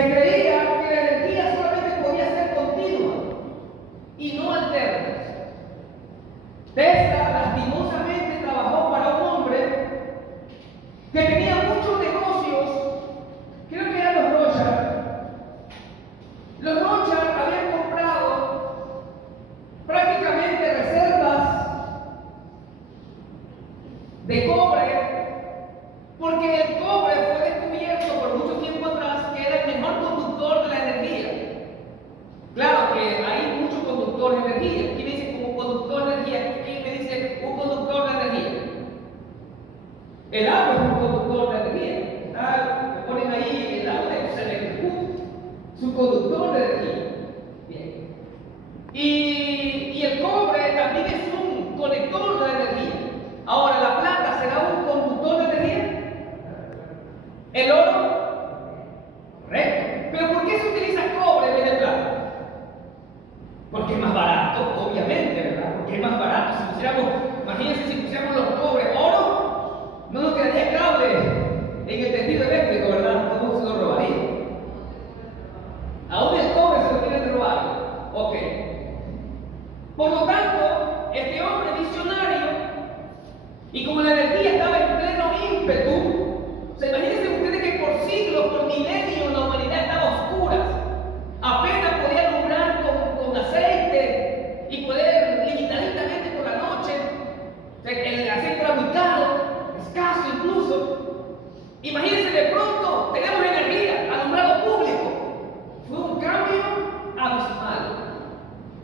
Se creía que la energía solamente podía ser continua y no alterna. Tesla lastimosamente trabajó para un hombre que tenía muchos negocios, creo que eran los Rothschild. Los Rothschild habían comprado prácticamente reservas de cobre, porque el cobre fue descubierto por mucho tiempo atrás que era el mejor conductor de la energía. Claro que hay muchos conductores de energía. ¿Quién dice como conductor de energía? ¿Quién me dice un conductor de energía? El agua es un conductor de energía. Me ponen ahí el agua y se electrocuta. Es un conductor de energía. Bien. Y el cobre también es un conector de energía. Ahora, ¿la plata será un conductor de energía? ¿El oro? Correcto. ¿Pero por qué se utiliza cobre en vez de plata? Porque es más barato, obviamente, ¿verdad? Porque es más barato. Si pusiéramos, imagínense si pusiéramos los cobres oro, no nos quedaría cable en el tendido eléctrico, ¿verdad? Todo se lo robaría. Aún el cobre se lo quieren robar. Ok. Por lo tanto, este hombre visionario, y como la energía estaba en pleno ímpetu, imagínense ustedes que por siglos, por milenios, la humanidad estaba a oscuras. Apenas podía alumbrar con aceite y poder limitadamente por la noche. El aceite era muy caro, escaso incluso. Imagínense, de pronto tenemos energía, alumbrado público. Fue un cambio abismal.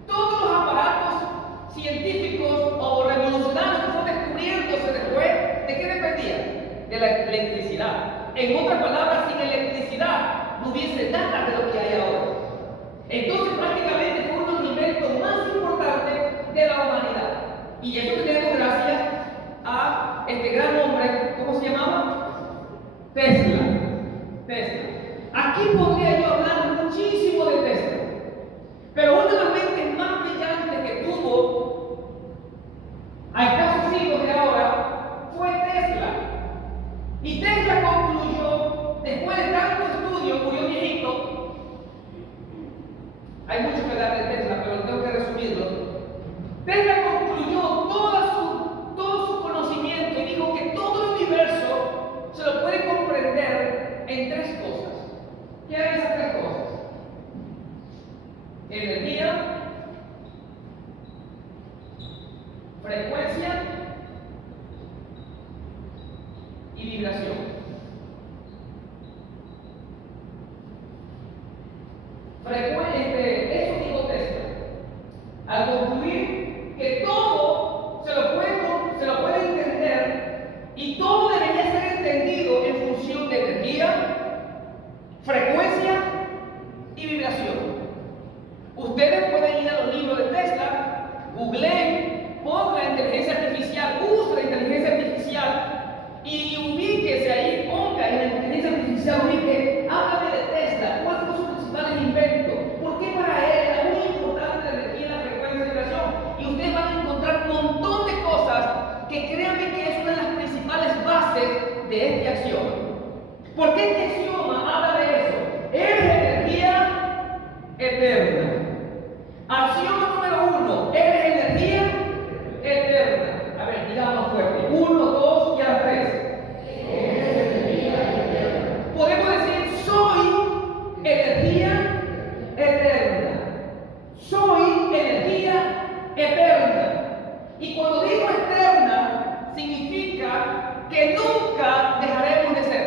Todos los aparatos científicos o revolucionarios que fueron descubriéndose después, ¿de qué dependían? De la electricidad. En otras palabras, sin electricidad no hubiese nada de lo que hay ahora. Entonces prácticamente fue uno de los inventos más importantes de la humanidad. Y eso tenemos gracias a este gran hombre, ¿cómo se llamaba? Tesla. Aquí podría yo hablar muchísimo de Tesla. Pero una de las mentes más brillantes que tuvo a escasos siglos de ahora fue Tesla. Y Tesla concluyó, después de tanto estudio, murió viejito. Hay mucho que dar de Tesla, pero tengo que resumirlo. Tesla concluyó todo su conocimiento y dijo que todo el universo se lo puede comprender en tres cosas. ¿Qué eran esas tres cosas? Energía, frecuencia y vibración. Eso dijo Tesla. Al concluir que todo se lo puede entender y todo debería ser entendido en función de energía, frecuencia y vibración. Ustedes pueden ir a los libros de Tesla, googleen, pongan la inteligencia artificial, usen la inteligencia artificial y ubíquese ahí, ponga en la inteligencia artificial, ubique, háblame de Tesla, ¿cuáles son sus principales inventos? ¿Por qué para él era muy importante la energía, la frecuencia y la vibración? Y ustedes van a encontrar un montón de cosas que créanme que es una de las principales bases de este axioma. ¿Por qué este axioma habla de eso? Es energía eterna. Axioma número 1, eres energía eterna. A ver, digamos fuerte. 1, 2 y a 3. Podemos decir, soy energía eterna. Soy energía eterna. Y cuando digo eterna, significa que nunca dejaremos de ser.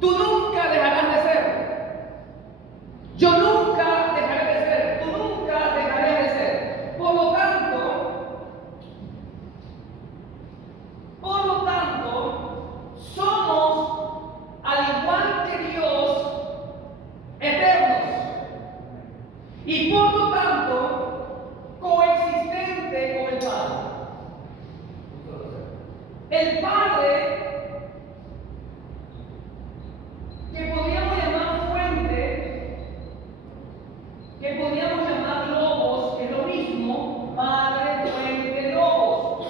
Tú nunca dejarás de ser. Yo nunca dejaré de ser. Tú nunca dejaré de ser. Por lo tanto, somos, al igual que Dios, eternos. Y por lo tanto, coexistente con el Padre. El Padre, que podríamos llamar fuente, que podríamos llamar logos, es lo mismo, Padre, fuente, logos.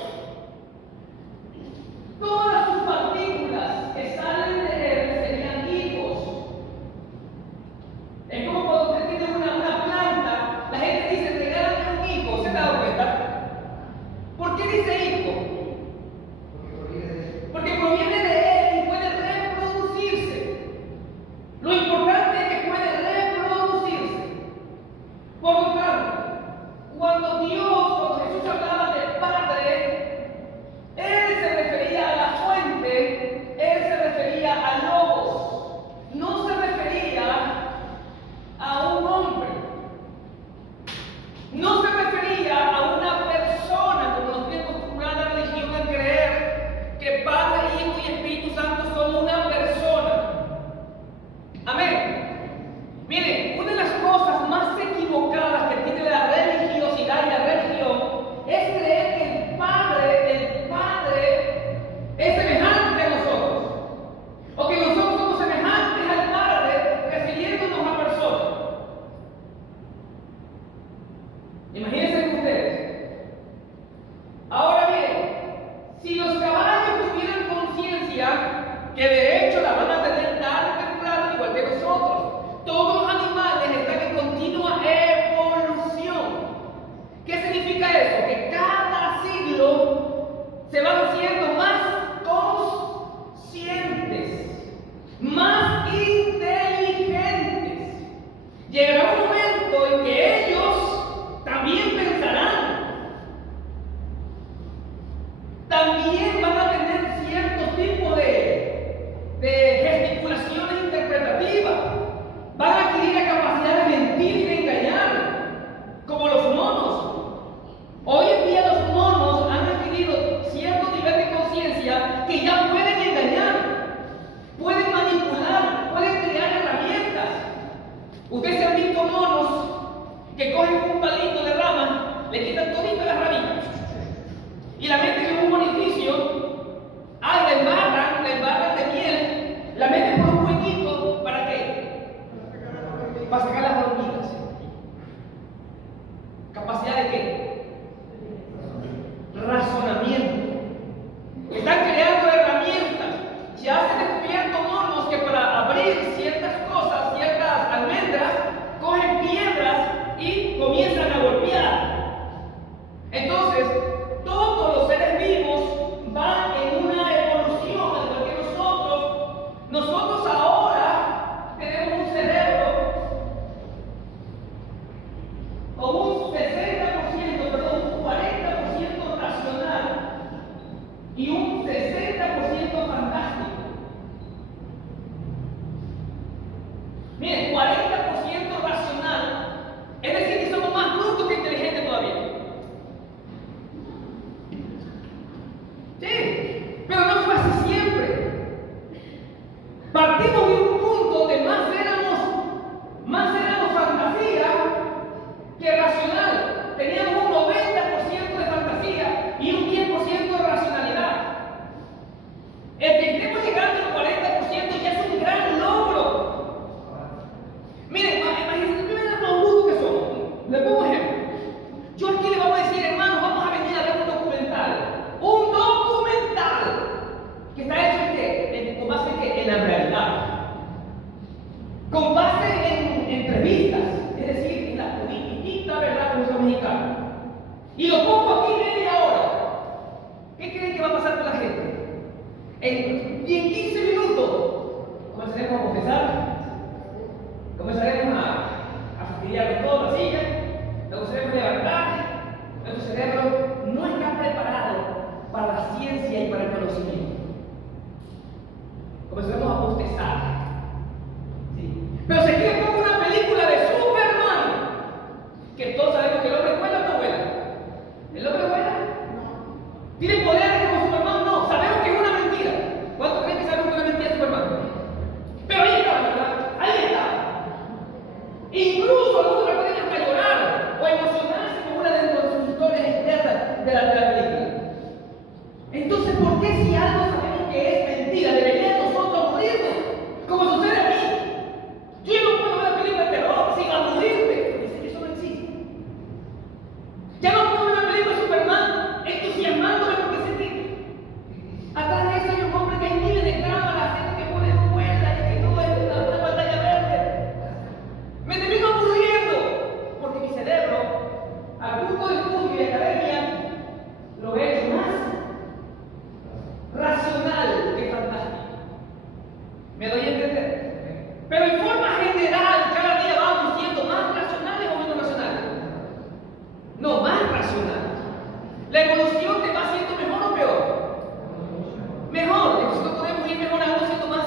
Todas sus partículas que salen de él serían hijos. llegará un momento en que ellos también pensarán, también van a tener cierto tipo de gesticulaciones interpretativas, van a adquirir la capacidad de mentir y de engañar, como los monos. Hoy en día los monos han adquirido cierto nivel de conciencia que ya pueden engañar, pueden manipular, pueden crear herramientas. Ustedes se han visto monos que cogen un palito de rama, le quitan todito las ramitas y la meten en un orificio, la embarran de miel, la meten por un huequito. ¿Para qué? Para sacar las hormigas. ¿Capacidad de qué? Razonamiento. Están creando herramientas. Ya se han descubierto monos que para abrir ciertas cosas, ciertas almendras, cogen piedras y comienzan a golpear. Entonces, todos los seres vivos van en una evolución, al igual que nosotros. Nosotros ahora tenemos un cerebro con un 60%, perdón, un 40% racional y un 60% fantástico. Miren, 40% racional, es decir, que somos más brutos que inteligentes todavía. Sí, pero no fue así siempre. Partimos de un punto donde más éramos fantasía que racional. Teníamos un 90% de fantasía y un 10% de racionalidad. El que estemos llegando al 40% ya es un gran logro. Miren, imagínense lo brutos que somos. Les pongo un ejemplo. Yo aquí le vamos a decir, hermanos, vamos a venir a ver un documental. Un documental que está hecho en qué? ¿Con base en qué? En la realidad. Con base en entrevistas, es decir, en la puritita verdad como son mexicanos. Y lo pongo aquí media hora. ¿Qué creen que va a pasar con la gente? Y en 15 minutos comenzaremos a bostezar, comenzaremos a fastidiarnos toda la silla, luego se debe levantar. Nuestro cerebro no está preparado para la ciencia y para el conocimiento. Comenzaremos a bostezar. ¿Sí? Pero si aquí le pongo una película de Superman, que todos sabemos que el hombre vuela o no vuela. ¿El hombre vuela? ¿Tiene poderes como Superman? No. Sabemos que es una mentira. ¿Cuántos creen que sabemos que es una mentira Superman? Pero ahí está, ¿verdad? Ahí está. Incluso algunos me pueden hasta llorar o emocionarse con una de sus historias externas de la película. Entonces, ¿por qué si algo sabemos que es mentira, debería nosotros morirnos? Como sucede a mí. Yo no puedo ver una película de terror sin aburrirme. Dice, eso no existe. Ya no puedo ver una película de Superman entusiasmándome porque sentí. Atrás de eso hay un hombre que hay miles de cámaras, gente que pone vueltas y que todo es una pantalla verde. Me termino aburriendo porque mi cerebro, al punto de estudio y de academia, lo he hecho más racional que fantástico. ¿Me doy a entender? Pero en forma general, cada día vamos siendo más racionales o menos racionales. No, más racionales. La evolución te va haciendo mejor o peor. Mejor, entonces no podemos ir mejorando siendo más.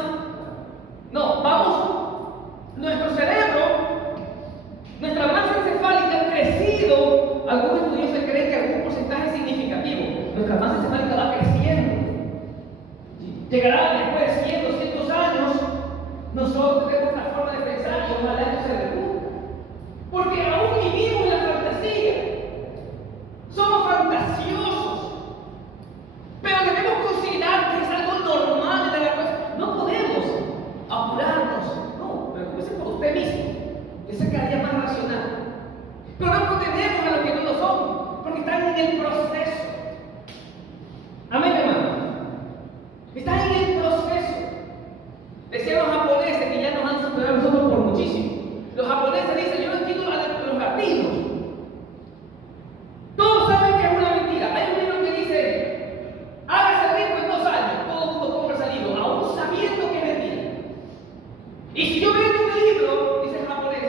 No, vamos. Nuestro cerebro, nuestra masa encefálica ha crecido. Algunos estudiosos creen que algún porcentaje significativo. Nuestra masa encefálica va creciendo. Llegará después de 100, 200 años, nosotros tenemos una forma de pensar y ojalá esto se reduzca. Porque aún vivimos en la fantasía. Somos fantasiosos. Pero debemos considerar que es algo normal de la cosa. No podemos apurarnos. No, pero comience por usted mismo. Ese quedaría más racional. Pero no condenemos a los que no lo son, porque están en el proceso. Amén, hermano. Están en el proceso. Decían los japoneses que ya nos han superado a nosotros por muchísimo. Los japoneses dicen, yo no entiendo la de los latinos. Todos saben que es una mentira. Hay un libro que dice, hágase rico en 2 años. Todo el mundo compra ese libro, aún sabiendo que es mentira. Y si yo vendo un libro, dice el japonés,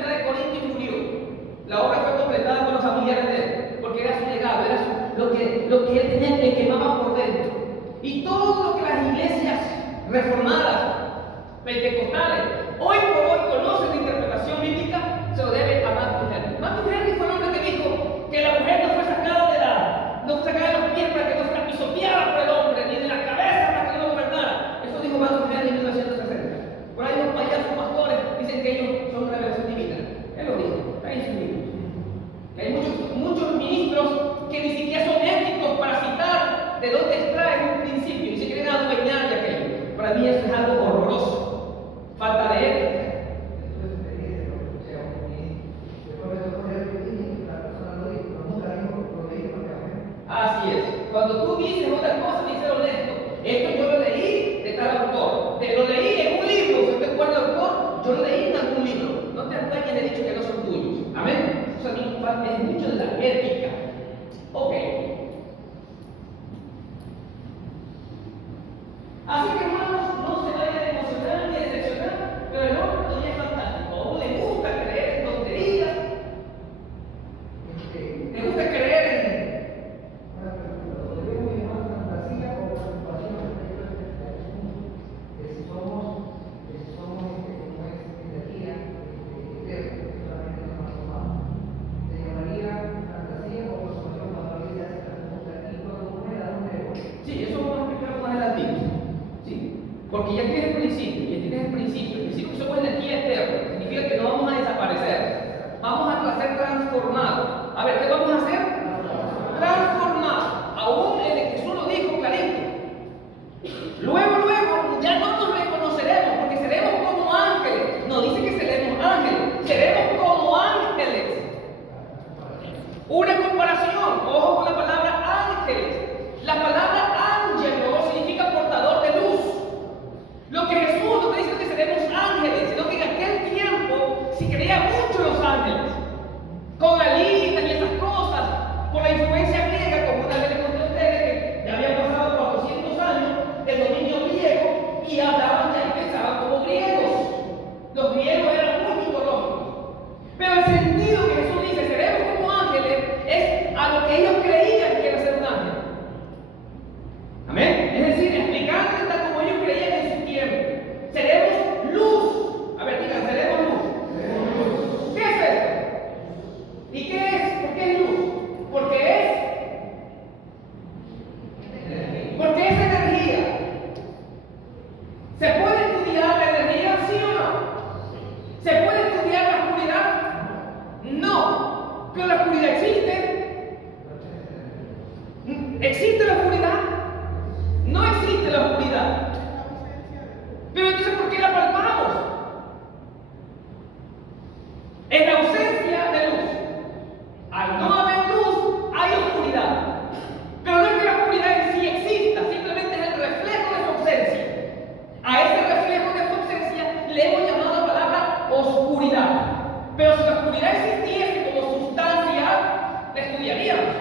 primera de Corintios y murió. La obra fue completada por los familiares de él, porque era su legado, era lo que él tenía, que quemaba por dentro. Y todo lo que las iglesias reformadas, pentecostales, hoy por hoy conocen de interpretación bíblica, se lo debe a Matthew Henry. Matthew Henry fue el hombre que dijo que la mujer no fue sacada de los pies para que no fuera pisoteada por el hombre, ni de la cabeza para que no gobernara. Eso dijo Matthew Henry en 1960. Por ahí los payasos pastores dicen que ellos son revelación divina. Él lo dijo, está en su libro. Que hay muchos ministros que ni siquiera son éticos para citar de dónde extraen un principio y se quieren adueñar de aquello. Para mí eso es algo horroroso. Falta de ética. Así es. Cuando tú dices otra cosa, dices honesto. Esto yo lo leí de tal autor. Te lo leí en un libro. Si te acuerdas del autor, yo lo leí en algún libro. No te acuerdes de dicho que no son tuyos. Amén. Eso a mí es mucho de la ética. Ok. Así que hermanos, no se vayan a emocionar ni a decepcionar, pero el hombre todavía es fantástico. A uno le gusta creer en tonterías. Le gusta creer en porque ya tienes el principio. El principio que somos energía eterna. Significa que no vamos a desaparecer. Vamos a ser transformados. A ver, ¿qué vamos a hacer? Transformados. Aún el Jesús lo dijo clarito. Luego, ya no nos reconoceremos, porque seremos como ángeles. No dice que seremos ángeles, seremos como ángeles. Una comparación, ojo con la palabra ángeles. La palabra ángelo significa portador de luz. Lo que Jesús no está diciendo que seremos ángeles, sino que en aquel tiempo se creía mucho en los ángeles, con alitas y esas cosas, por la influencia griega, como una vez les conté a ustedes que ya habían pasado 400 años del dominio griego y hablaban ya y pensaban como griegos. Los griegos eran muy mitológicos. Pero el sentido que Jesús dice, seremos como ángeles, es a lo que ellos creían que era ser un ángel. Amén. Es decir, explicándoles tal como ellos creían en su tiempo. Seremos luz. A ver, digan, seremos luz. ¿Qué es esto? ¿Y qué es? ¿Por qué es luz? Porque es energía. ¿Se puede estudiar la energía, sí o no? ¿Se puede estudiar la oscuridad? No. ¿Pero la oscuridad existe? ¿Existe la oscuridad? No existe la oscuridad. Pero entonces, ¿por qué la palpamos? En la ausencia de luz. Al no haber luz, hay oscuridad. Pero no es que la oscuridad en sí exista, simplemente es el reflejo de su ausencia. A ese reflejo de su ausencia le hemos llamado la palabra oscuridad. Pero si la oscuridad existiese como sustancia, la estudiaríamos.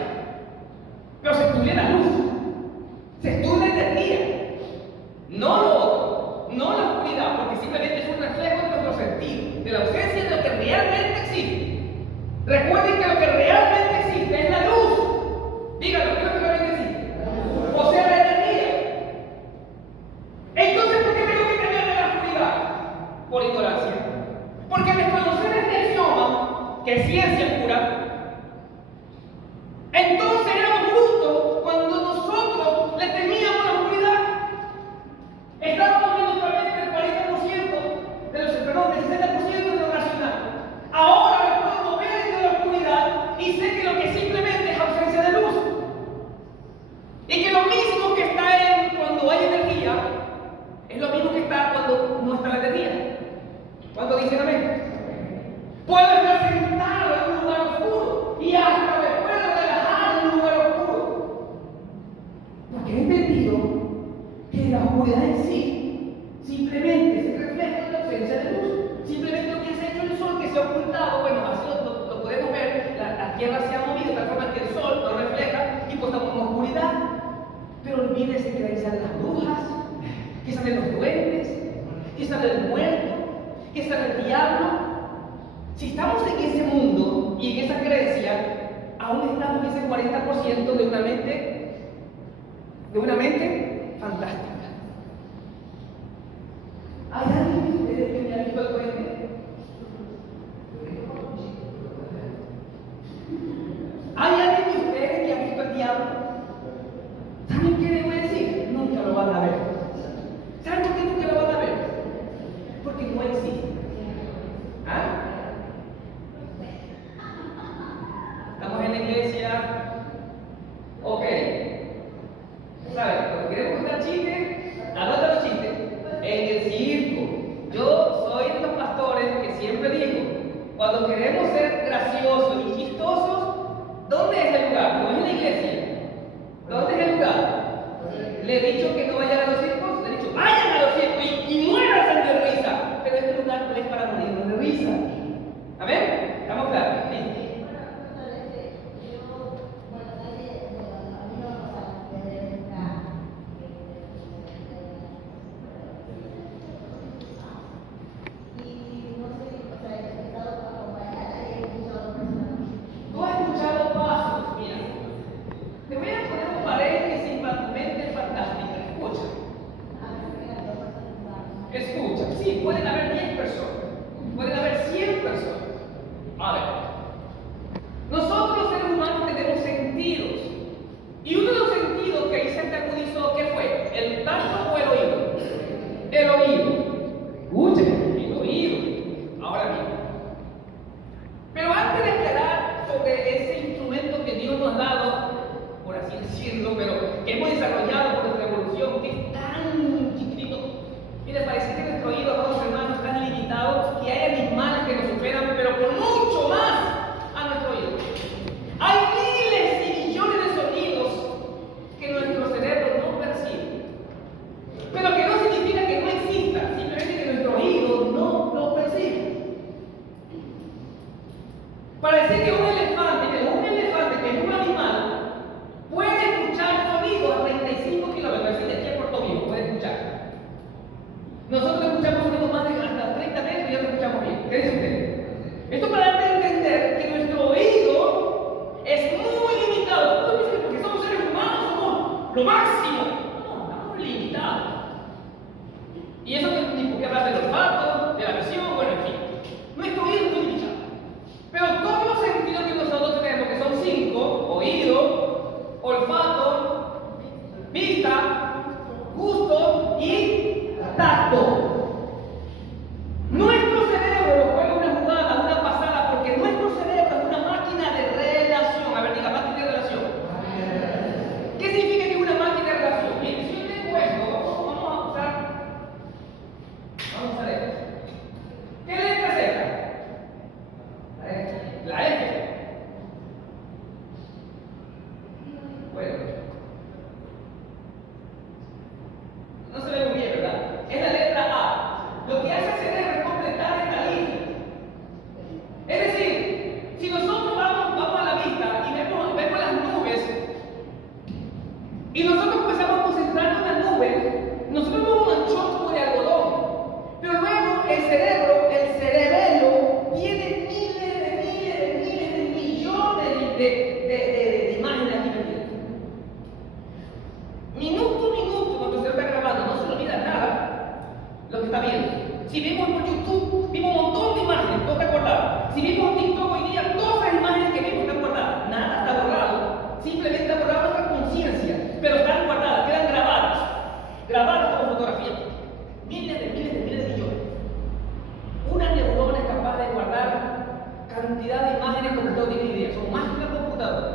Pero se estudia la luz. Se estudia la energía, no lo otro, no la oscuridad, porque simplemente es un reflejo de nuestro sentido, de la ausencia de lo que realmente existe. Recuerden que lo que realmente existe es la luz. Díganlo, ¿qué es lo que realmente existe? O sea, la energía. Entonces, ¿por qué tengo que temer de la oscuridad? Por ignorancia. Porque al desconocer este axioma, que es ciencia pura, entonces éramos brutos cuando nosotros le temíamos la oscuridad. Estábamos viendo solamente el 40% del 60% de lo racional. Ahora me puedo mover entre la oscuridad y sé que lo que simplemente es ausencia de luz. Y que lo mismo que está en cuando hay energía, es lo mismo que está cuando no está la energía. ¿Cuánto dicen amén? Puedo estar sentado en un lugar oscuro y hasta me puedo relajar en un lugar oscuro. Porque he entendido que la oscuridad en sí simplemente es el reflejo de la ausencia de luz. Simplemente lo que ha hecho el sol, que se ha ocultado, bueno, así lo podemos ver, la tierra se ha movido de tal forma que el sol lo refleja y pues estamos en oscuridad. Pero olvídese que de ahí salen las brujas, que salen los duendes, que sale el muerto, que sale el diablo. Si estamos en ese mundo y en esa creencia, aún estamos en ese 40% de una mente fantástica. ¿Hay alguien de ustedes que me ha visto al frente? ¿Hay alguien de ustedes que ha visto al diablo? ¿Saben qué les voy a decir? Nunca lo van a ver. ¿Saben por qué nunca lo van a ver? Porque no existe. ¿Ah? Estamos en la iglesia. Ok. ¿Saben? Cuando queremos contar chistes, anota los chistes. En el circo. Yo soy de los pastores que siempre digo, cuando queremos ser graciosos y chistosos, ¿dónde es el lugar? No es en la iglesia. ¿Dónde es el lugar? Le he dicho que no vayan a los circos, le he dicho, vayan a los circos y muéranse de risa. Pero este lugar no es para morirnos de risa. ¿Amén? ¿Estamos claros? ¿Sí? ¿Tú has escuchado pasos? Mira, te voy a poner un paréntesis para tu mente fantástica. Escucha. Escucha. Sí, pueden haber 10 personas. Pueden haber 100 personas. A ver. Nosotros los seres humanos tenemos sentidos. Y uno de los sentidos que ahí se te agudizó, ¿qué fue? ¿El tacto o el oído? El oído. Escuchen, el oído. Ahora bien. Pero antes de aclarar sobre ese instrumento que Dios nos ha dado, por así decirlo, pero que hemos desarrollado por nuestra evolución, que es tan chiquitito. Mire, parece que nuestro oído, amados hermanos, es tan limitado que hay animales que nos superan, pero por mucho más a nuestro oído. Hay miles y millones de sonidos que nuestro cerebro no percibe. Pero que no significa que no existan, simplemente que nuestro oído no lo percibe. Para decir que un elefante que es un animal, puede escuchar sonidos a 35 kilómetros, así de aquí a Puerto Rico, puede escuchar. Nosotros escuchamos sonidos más de hasta 30 metros y ya lo escuchamos bien. ¿Qué dice usted? Esto para darte a entender que nuestro oído es muy limitado. ¿Por qué? Porque somos seres humanos, somos lo máximo. No, estamos limitados. Y eso ni por qué hablar del olfato, de la visión, bueno, en fin. Nuestro oído es muy limitado. Pero todos los sentidos que nosotros tenemos, que son 5, oído, olfato, vista, gusto y tacto. Nuestro cerebro juega una jugada, una pasada, porque nuestro cerebro es una máquina de relación. A ver, diga, máquina de relación. ¿Qué significa que es una máquina de relación? Bien, si yo tengo esto, vamos a usar esto. ¿Qué letra es esta? La F. Bueno, no se ve muy bien, ¿verdad? Es la letra A. Lo que hace el cerebro es completar esta línea. Es decir, si nosotros vamos a la vista y vemos las nubes, y nosotros empezamos a concentrarnos en las nubes, nosotros vemos un manchón como de algodón. Pero luego el cerebelo, tiene miles de millones de imágenes aquí metidas. Minuto a minuto, cuando usted está grabando, no se le olvida nada lo que está viendo. Si vimos por YouTube, vimos un montón de imágenes, todo está guardado. Si vimos TikTok hoy día, todas las imágenes que vimos están guardadas. Nada está borrado, simplemente está borrada nuestra conciencia, pero están guardadas, quedan grabadas como fotografía. Miles de millones. Una neurona es capaz de guardar cantidad de imágenes como usted tiene idea, son más que una computadora.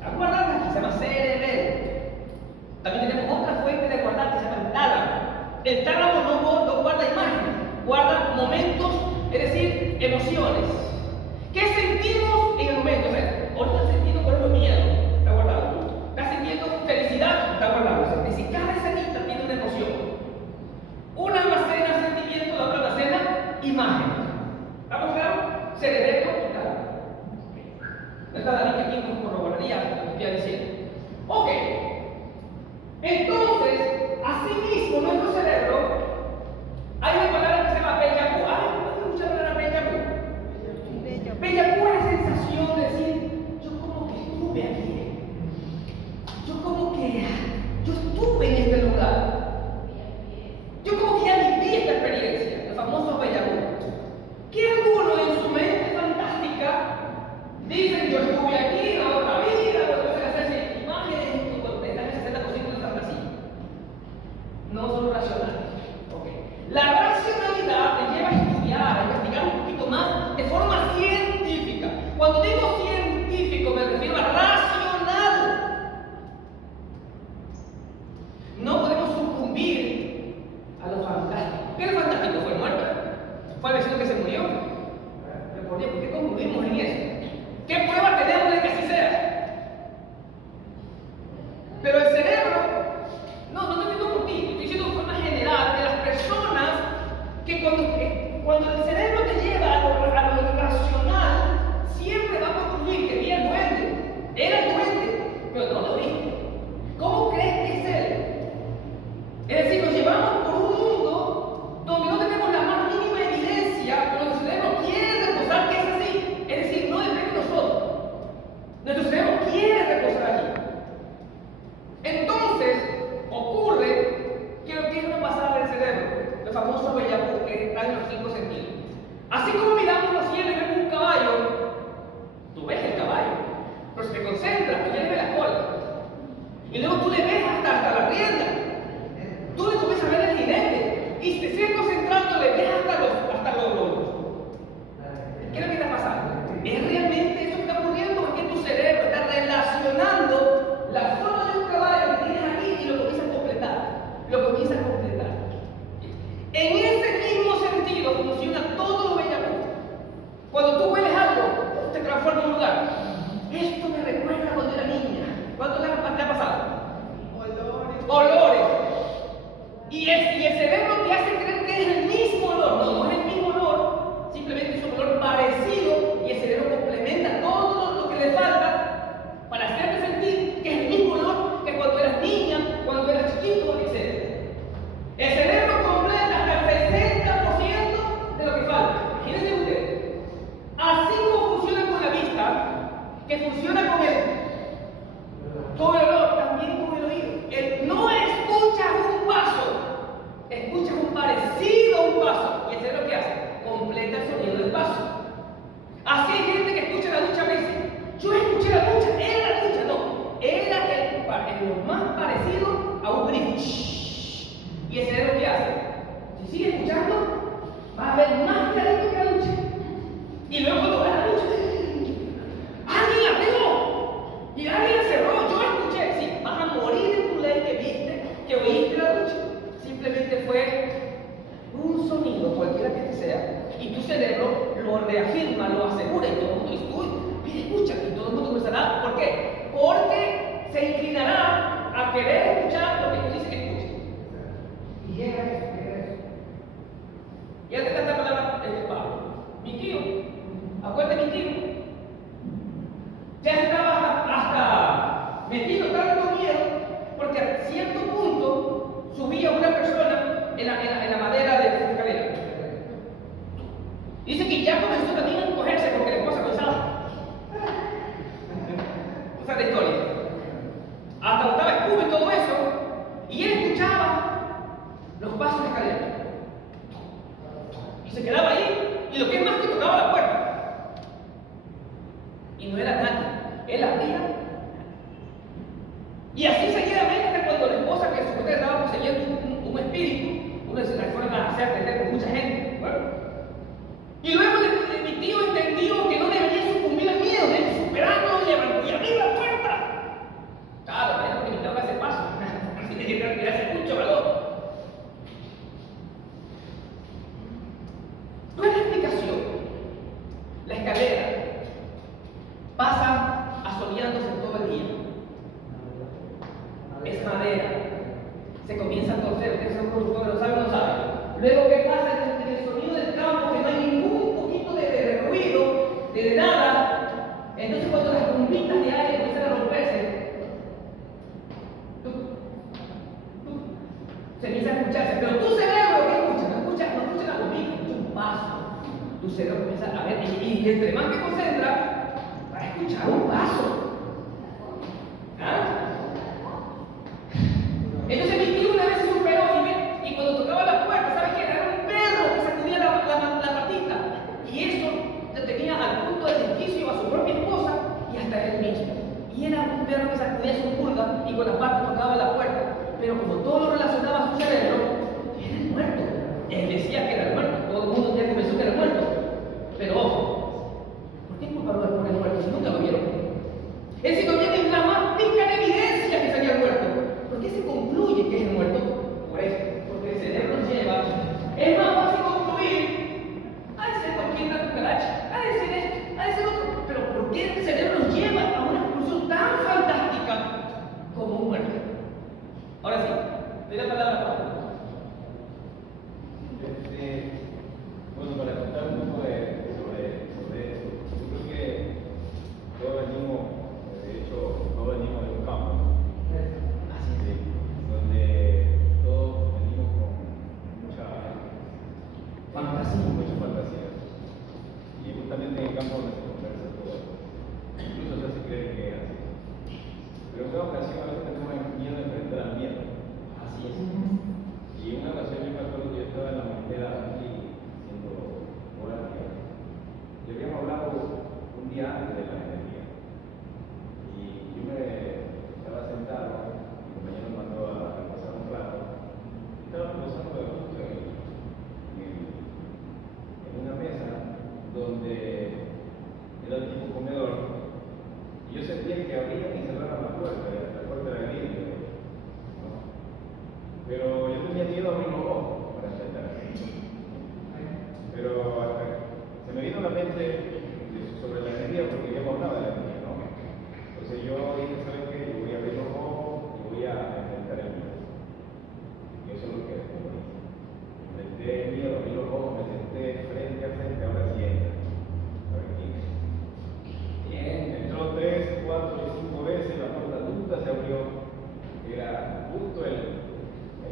Están guardadas aquí, se llama cerebelo. También tenemos otra fuente de guardar que se llama el tálamo. El tálamo no guarda imágenes, guarda momentos, es decir, emociones. ¿Qué sentimos en el momento? O sea, ahorita estás sintiendo, por ejemplo, miedo, está guardado. Estás sintiendo felicidad, está guardado. O sea, es decir, cada escenita tiene una emoción. Una almacena sentimiento, la otra almacena imagen. ¿Estamos claros? Cerebelo y tálamo. No está David que aquí nos corroboraría lo que estoy diciendo. Ok. Entonces, asimismo, nuestro cerebro, hay una palabra que se llama déjà vu. ¿Has escuchado la palabra déjà vu? Bella pura sensación de decir, yo como que estuve aquí, yo estuve en este lugar, yo como que ya viví esta experiencia, el famoso Bella que algunos en su mente fantástica dicen, yo estuve aquí en la otra vida, cuando empiezan a hacerse imágenes y cuando están en el 60% de fantasía. No son racionales. La racionalidad te lleva a estudiar, a investigar un poquito más de forma científica. Cuando digo científico me refiero a racional. No podemos sucumbir a lo fantástico. ¿Qué es lo fantástico? ¿Fue muerto? ¿Fue el vecino que se murió? ¿Por qué concluimos en eso? ¿Qué prueba tenemos de que así sea? Pero el cerebro, no estoy diciendo por ti, estoy diciendo de forma general de las personas que cuando el cerebro te lleva a lo irracional, siempre va a concluir que vi el duende, era el duende, pero no lo viste. ¿Cómo crees que es él? Es decir, nos llevamos por un mundo donde no tenemos la más mínima evidencia, pero nuestro cerebro quiere reposar que es así. Es decir, no depende de nosotros. Nuestro cerebro quiere reposar allí. Entonces, ocurre que lo que es una pasada del cerebro, el famoso déjà vu, que está en los 5 sentidos. Así como miramos los cielos y vemos un caballo, tú ves el caballo, pero si te concentras, tú ya le ves la cola. Y luego tú le ves hasta la rienda. Tú le comienzas a ver el jinete. Y si te sigues concentrando, le ves hasta los lobos. ¿Qué es lo que está pasando? ¿Es realmente eso que está ocurriendo? Es que tu cerebro está relacionando la forma de un caballo que tienes aquí y lo comienza a completar. En ese mismo sentido funciona todo lo bella. Cuando tú hueles algo, te transforma en un lugar. Esto me recuerda cuando era niña. ¿Cuánto te ha pasado? Olores. Y el cerebro te hace creer que es el mismo olor. No es el mismo olor, simplemente es un olor parecido y el cerebro complementa todo lo que le falta para hacerte sentir que es el mismo olor que cuando eras niña, cuando eras chiquito, etc. El cerebro completa hasta el 60% de lo que falta. Imagínense ustedes. Así como funciona con la vista, que funciona con el olor, también con el oído. No escuchas un paso, escuchas un parecido a un paso. ¿Y el cerebro qué hace? Completa el sonido del paso. Así hay gente que escucha la ducha a veces. Yo escuché la ducha, era la ducha, no. Era lo más parecido a un grito. ¿Y el cerebro qué hace? Si sigue escuchando, va a ver más clarito que la ducha. Y luego cuando va a la ducha, ¡alguien abrió! Y alguien la cerró. Yo escuché. Sí, vas a morir en tu ley que viste, que oíste la ducha. Simplemente fue un sonido, cualquiera que sea. Y tu cerebro lo reafirma, lo asegura. Y todo el mundo dice, uy, mira, escucha. Y todo el mundo comenzará. ¿Por qué? Porque se inclinará a querer escuchar lo que tú dices que escucha. Y llega eso. Y antes de esta palabra, Pablo, mi tío, acuérdate mi tío, ya estaba hasta metido tanto miedo, porque a cierto punto subía una persona en la madera de su escalera. Dice que ya comenzó también a encogerse porque la esposa comenzaba. Esa es la historia. Hasta botaba espuma y todo eso, y él escuchaba los pasos de la escalera. Y se quedaba ahí, y lo que es más que tocaba la puerta. Y no era nadie, él abría. Y así seguidamente hasta cuando la esposa que supuestamente estaba poseyendo un espíritu, una se fueron a hacer atender con mucha gente. Bueno. Y luego mi tío entendió que no debería sucumbir al miedo, de superarlo y abrir la puerta. Claro, es porque necesitaba ese paso. Así que le hace mucho valor. No es la explicación. La escalera pasa asoleándose todo el día. Es madera. Se comienza a torcer. Ustedes son productores, lo saben o no saben. Luego, ¿qué pasa? En el sonido del campo, que no hay ningún poquito de ruido, de nada. Entonces, cuando las bombitas de aire comienzan a romperse, se empieza a escucharse. Pero tu cerebro, ¿qué escucha? No escucha la bombita, escucha un paso. Tu cerebro comienza a ver, y entre más te concentras, vas a escuchar un paso. ¿Ah? Entonces mi tío una vez se superó y cuando tocaba la puerta, ¿sabes qué? Era un perro que sacudía la patita. Y eso lo tenía al punto de desquicio a su propia esposa y hasta él mismo. Y era un perro que sacudía su pulga y con las patas tocaba la puerta. Pero como todo lo relacionaba a su cerebro, era el muerto. Él decía que era el muerto. Todo el mundo ya comenzó que era el muerto. Pero ojo, ¿por qué culparlo por el muerto si nunca lo vieron? Es si no tienen la más pícara evidencia que sería el muerto. ¿Por qué se concluye que es el muerto? Por eso, porque el cerebro nos lleva. Es más fácil concluir, ha de ser cualquier cucaracha, ha de ser esto, ha de ser otro. Pero ¿por qué el cerebro nos lleva a una conclusión tan fantástica como un muerto? Ahora sí, doy la palabra a Pablo. Bueno, para contar un poco sobre eso, yo creo que todos venimos, de hecho, todos venimos de un campo, donde todos venimos con mucha fantasía. Y justamente en el campo donde se conversa todo, incluso se hace creer que es así. Pero en cada ocasión a veces tenemos miedo de enfrentar al miedo. Así es. Y en una ocasión yo me acuerdo que yo estaba en la moneda aquí haciendo guardia. Y habíamos hablado un día antes de la energía. Y yo me estaba sentado, mi compañero me mandó a repasar un plato. Y estaba pasando de justo en una mesa donde era el tipo comedor. Y yo sentía que abrían y cerraban la puerta era gris. Pero yo tenía miedo a abrir los ojos para enfrentar. Pero se me vino a la mente sobre la energía porque habíamos hablado de la energía, ¿no? Entonces yo dije, ¿sabes qué? Yo voy a abrir los ojos y voy a enfrentar el miedo. Y eso es lo que descubrí. Enfrenté el miedo, abrí los ojos, me senté frente a frente, ahora sí entra. A ver quién es. Bien. Entró 3, 4 y 5 veces, la puerta nunca se abrió. Era justo el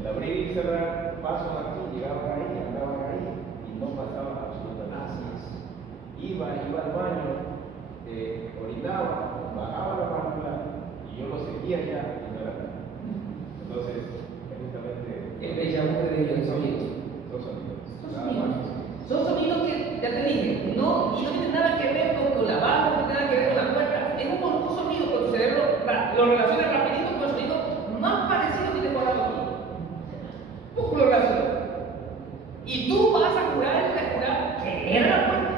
abrir y cerrar, pasos aquí, llegaban ahí, andaban ahí y no pasaba absolutamente nada. Iba al baño, orinaba, bajaba la válvula y yo lo seguía ya y no era nada. Entonces, es justamente. El déjà vu de sonidos. Son sonidos. Son sonidos que, ya te dije, no, y no tienen nada que ver con la barra, no tienen nada que ver con la puerta. Es un sonido que tu cerebro lo relaciona rapidito con el sonido más parecido que te pueda dar aquí. Lo relaciona. Y tú vas a jurar que era la puerta.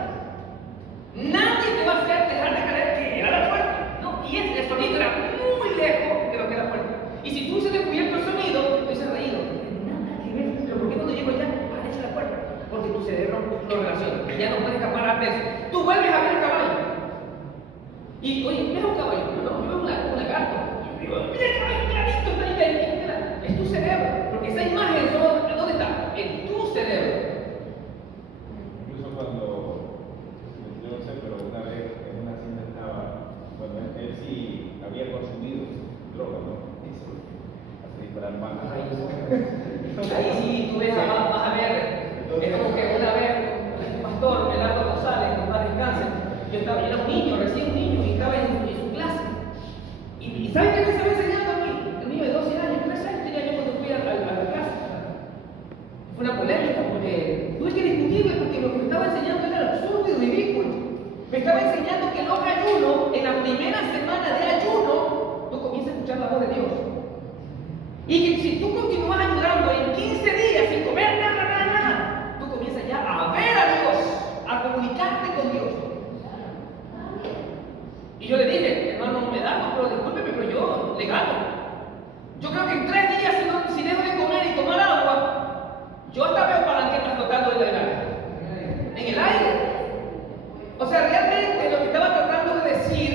Nadie te va a hacer dejar de creer que era la puerta. No, y el sonido era muy lejos de lo que era la puerta. Y si tú hubieses descubierto el sonido, te hubieses reído. Nada que ver. Pero ¿por qué cuando llego allá aparece la puerta? Porque tu cerebro lo relaciona. Ya no puedes escapar antes de eso. Tú vuelves a ver el caballo. Y oye, ¿ves un caballo? No, yo veo un lagarto. Y digo, mira el caballo, mira, listo, está ahí. Es tu cerebro. Porque esa imagen, ¿dónde está? En tu cerebro. Incluso cuando, yo no sé, pero una vez en una cinta estaba, bueno, él sí había consumido droga, ¿no? Así para el mal. Ahí sí, tú ves vas a ver. Es como que una vez un pastor, Melardo González, que va descanse, yo era un niño, recién un niño, y estaba en su clase. ¿Y saben qué me estaba enseñando a mí? Un niño de 12 años, 13 años tenía yo cuando fui a la clase. Fue una polémica porque tuve que discutirle porque lo que me estaba enseñando era absurdo y ridículo. Me estaba enseñando que los ayunos, en la primera semana de ayuno, tú comienzas a escuchar la voz de Dios. Y que si tú continúas ayudando en 15 días sin comer nada, tú comienzas ya a ver a Dios, a comunicarte con Dios. Y yo le dije, hermano, me da, pero discúlpeme, pero yo le gano. Yo creo que en 3 días, si dejo de comer y tomar agua, yo hasta veo palanquetas flotando en el aire. En el aire. O sea, realmente lo que estaba tratando de decir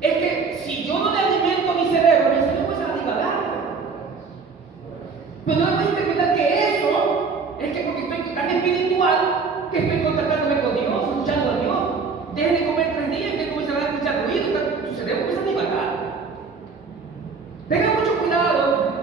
es que si yo no le alimento mi cerebro empieza a divagar. Pero no me voy a interpretar que eso es que porque estoy tan espiritual que estoy contactándome con Dios, escuchando a Dios. Dejen de comer 3 días y que comenzarán a escuchar ruido, tu cerebro empieza a divagar. Tengan mucho cuidado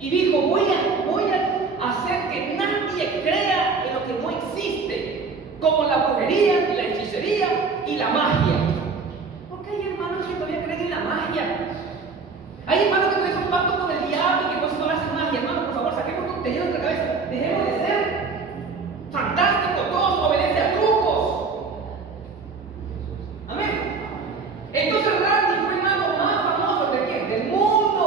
y dijo, voy a hacer que nadie crea en lo que no existe, como la brujería, la hechicería y la magia. Porque hay hermanos que todavía creen en la magia. Hay hermanos que todavía son pacto con el diablo y que no se hacen magia. Hermano, por favor, saquemos tonterías de nuestra cabeza. Dejemos de ser fantásticos, todos obedecen a trucos. Amén. Entonces Randy fue el mago más famoso de quién? Del mundo.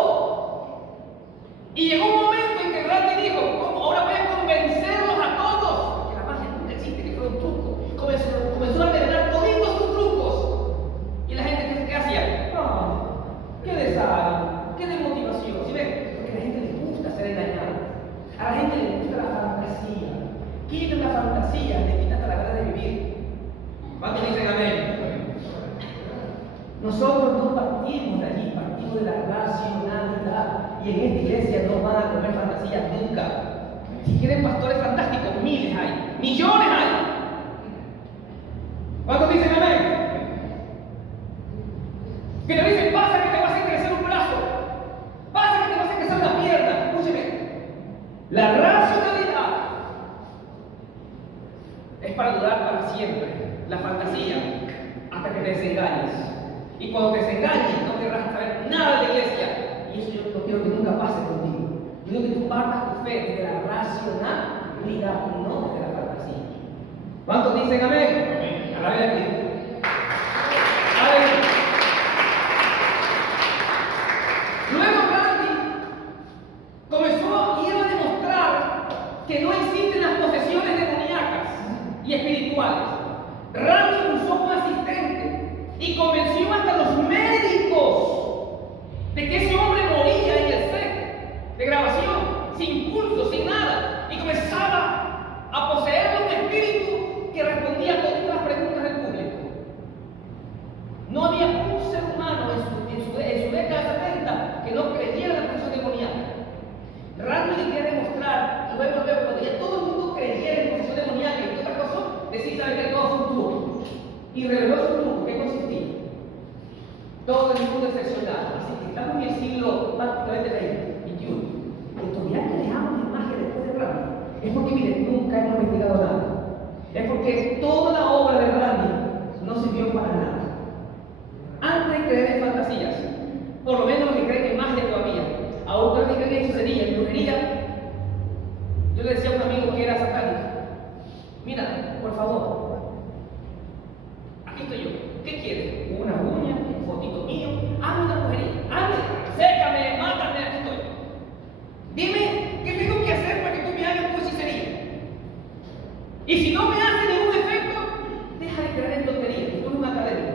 Y llegó un momento en que Randy dijo, ¿cómo? Ahora voy a convencerlos a todos. Que la magia nunca existe, que fue un truco. Comenzó a revelar todos sus trucos. Y la gente, ¿qué hacía? No, qué desánimo, qué desmotivación. ¿Sí ven? Porque a la gente le gusta ser engañada. A la gente le gusta la fantasía. Quita la fantasía, te quita hasta la gana de vivir. ¿Cuántos dicen amén? Nosotros no partimos de allí, partimos de la racionalidad. Y en esta iglesia no van a comer fantasías nunca. Si quieren pastores fantásticos, miles hay, millones hay. ¿Cuántos dicen amén? Que te dicen, pasa que te vas a hacer crecer un brazo, pasa que te vas a hacer crecer una pierna. Escúcheme, la racionalidad es para durar para siempre. La fantasía, hasta que te desengañes. Y cuando te desengañes, no querrás saber nada de la iglesia. Y eso yo no quiero que nunca pase contigo. Yo quiero que tú partas tu fe desde la racionalidad, no desde la fantasía. ¿Cuántos dicen amén? Amén. Alabe a Cristo. Aleluya. Luego Randy comenzó y iba a demostrar que no existen las posesiones demoníacas y espirituales. Randy usó un asistente y convenció hasta los médicos de que ese hombre moría en el set de grabación, sin pulso, sin nada, y comenzaba a poseerle un espíritu que respondía a todas las preguntas del público. No había un ser humano en su década 70 que no creyera en la posesión demoníaca. Randy le quería demostrar, luego cuando ya todo el mundo creyera en posesión demoníaca y todas las cosas, decir, ¿sabe que todo fue un truco? Y reveló su truco, ¿qué consistía? Todo el mundo excepcional. Así que estamos en el siglo prácticamente XXI. Que todavía creamos imagen después de Randy. Es porque, miren, nunca hemos investigado nada. Es porque toda la obra de Randy no sirvió para nada. Antes de creer en fantasías, por lo menos los que creen en magia todavía, ahora los que creen en hechicería, en brujería, yo le decía a un amigo que era satánico, mira, por favor, aquí estoy yo, ¿qué quieres? ¿Una uña? ¿Un fotito mío? Hazme una brujería, hazme, sécame, mátame, aquí estoy. Dime, ¿qué tengo que hacer para que tú me hagas tu hechicería? Y si no me hace ningún efecto, deja de creer en tonterías, que tú eres un académico.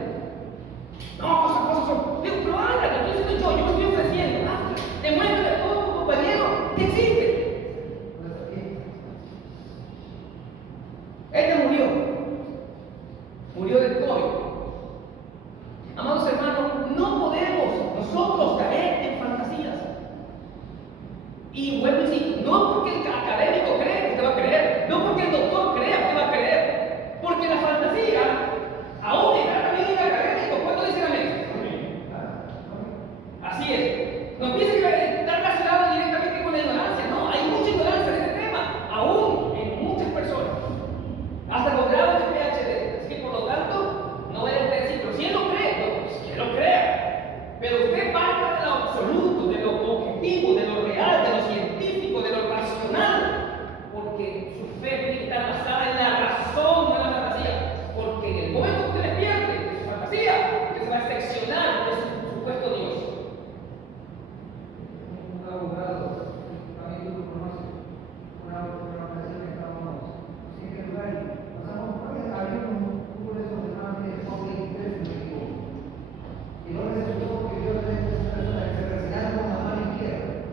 No, esas cosas son. Digo, pero anda, que estoy diciendo yo me estoy ofreciendo. Demuéstrale a todos tus compañeros que existe. Este murió del COVID. Amados hermanos, no podemos nosotros caer en fantasías. Y vuelvo a decir, no porque el académico cree que usted va a creer, no porque el doctor crea que usted va a creer, porque la fantasía aún está también en el académico. ¿Cuánto dicen amén? Así es. No piensen que está relacionado directamente con la ignorancia. No, hay mucha ignorancia en este tema, aún en muchas personas. Hasta los grados de PhD. Así que por lo tanto, no voy a decir, pero si él lo cree, no, pues que lo crea. Pero usted parta de lo absoluto, de lo objetivo, de lo real, de lo científico, de lo racional. Porque su fe tiene que estar basada en la razón, no en la fantasía. Porque en el momento que usted despierte de su fantasía, usted se va a seccionar de su supuesto Dios. Un abogado, también tú conoces, una operación que estábamos en el lugar, pasamos por ahí, había un grupo de esos de public interest, y no resultó que yo tenía una persona que se resignaron con la mano izquierda.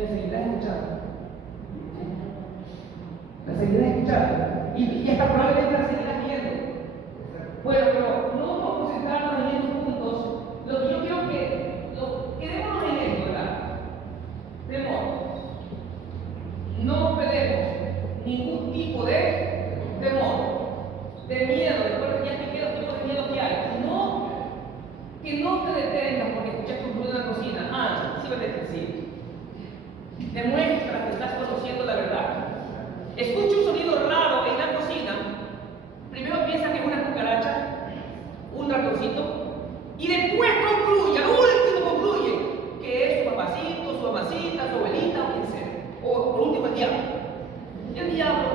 Me seguirás escuchando. La seguirás escuchando. Y hasta probablemente la seguirás viendo. Bueno, pero no vamos a concentrarnos en estos puntos. Lo que yo quiero quedémonos en esto, ¿verdad? Temor. No perdemos ningún tipo de temor, de miedo. Recuerda que ya expliqué los tipos de miedo que hay. Que no te detengas porque escuchaste un ruido en la cocina. Ah, sí, vete, sí. Demuestra que estás conociendo la verdad. Escucha un sonido raro en la cocina. Primero piensa que es una cucaracha, un ratoncito, y después concluye, al último concluye, que es su papacito, su mamacita, su abuelita o quien sea. O por último el diablo. El diablo.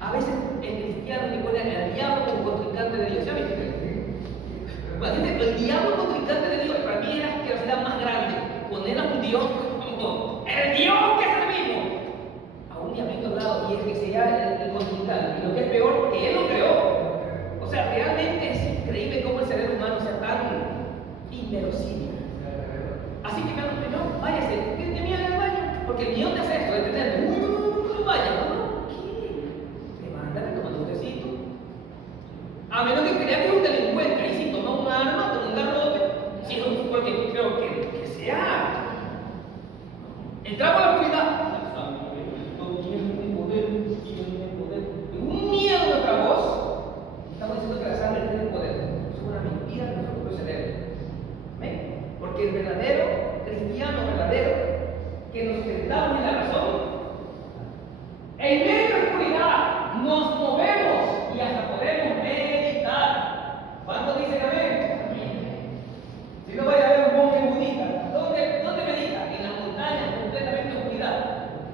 A veces el cristiano le pone al diablo como contrincante de Dios. ¿Ya viste? El diablo contrincante de Dios, para mí era que la más grande. Poner a un Dios como el Dios que servimos a un diablito al lado y es que sea el contrincante. Y lo que es peor, que él lo creó. O sea, realmente es increíble cómo el cerebro humano sea tan inverosímil. Así que primero, váyase, ¿qué miedo en el baño? Porque el miedo te hace esto, de tener, no vaya, ¿no? ¿Qué? Levántate, toma un tecito. A menos que crea que es un delincuente, ahí sí toma un arma, toma un garrote, si es un porque creo que sea. Entramos a la oscuridad. Un miedo en nuestra voz. Estamos diciendo que la sangre tiene poder. Es una mentira de nuestro propio cerebro. ¿Ven? Porque el verdadero cristiano verdadero, que nos sentamos en la razón, en medio de la oscuridad nos movemos y hasta podemos meditar. ¿Cuántos dicen amén? Si no vaya a ver un monje budista, ¿dónde medita? En la montaña, completamente oscuridad.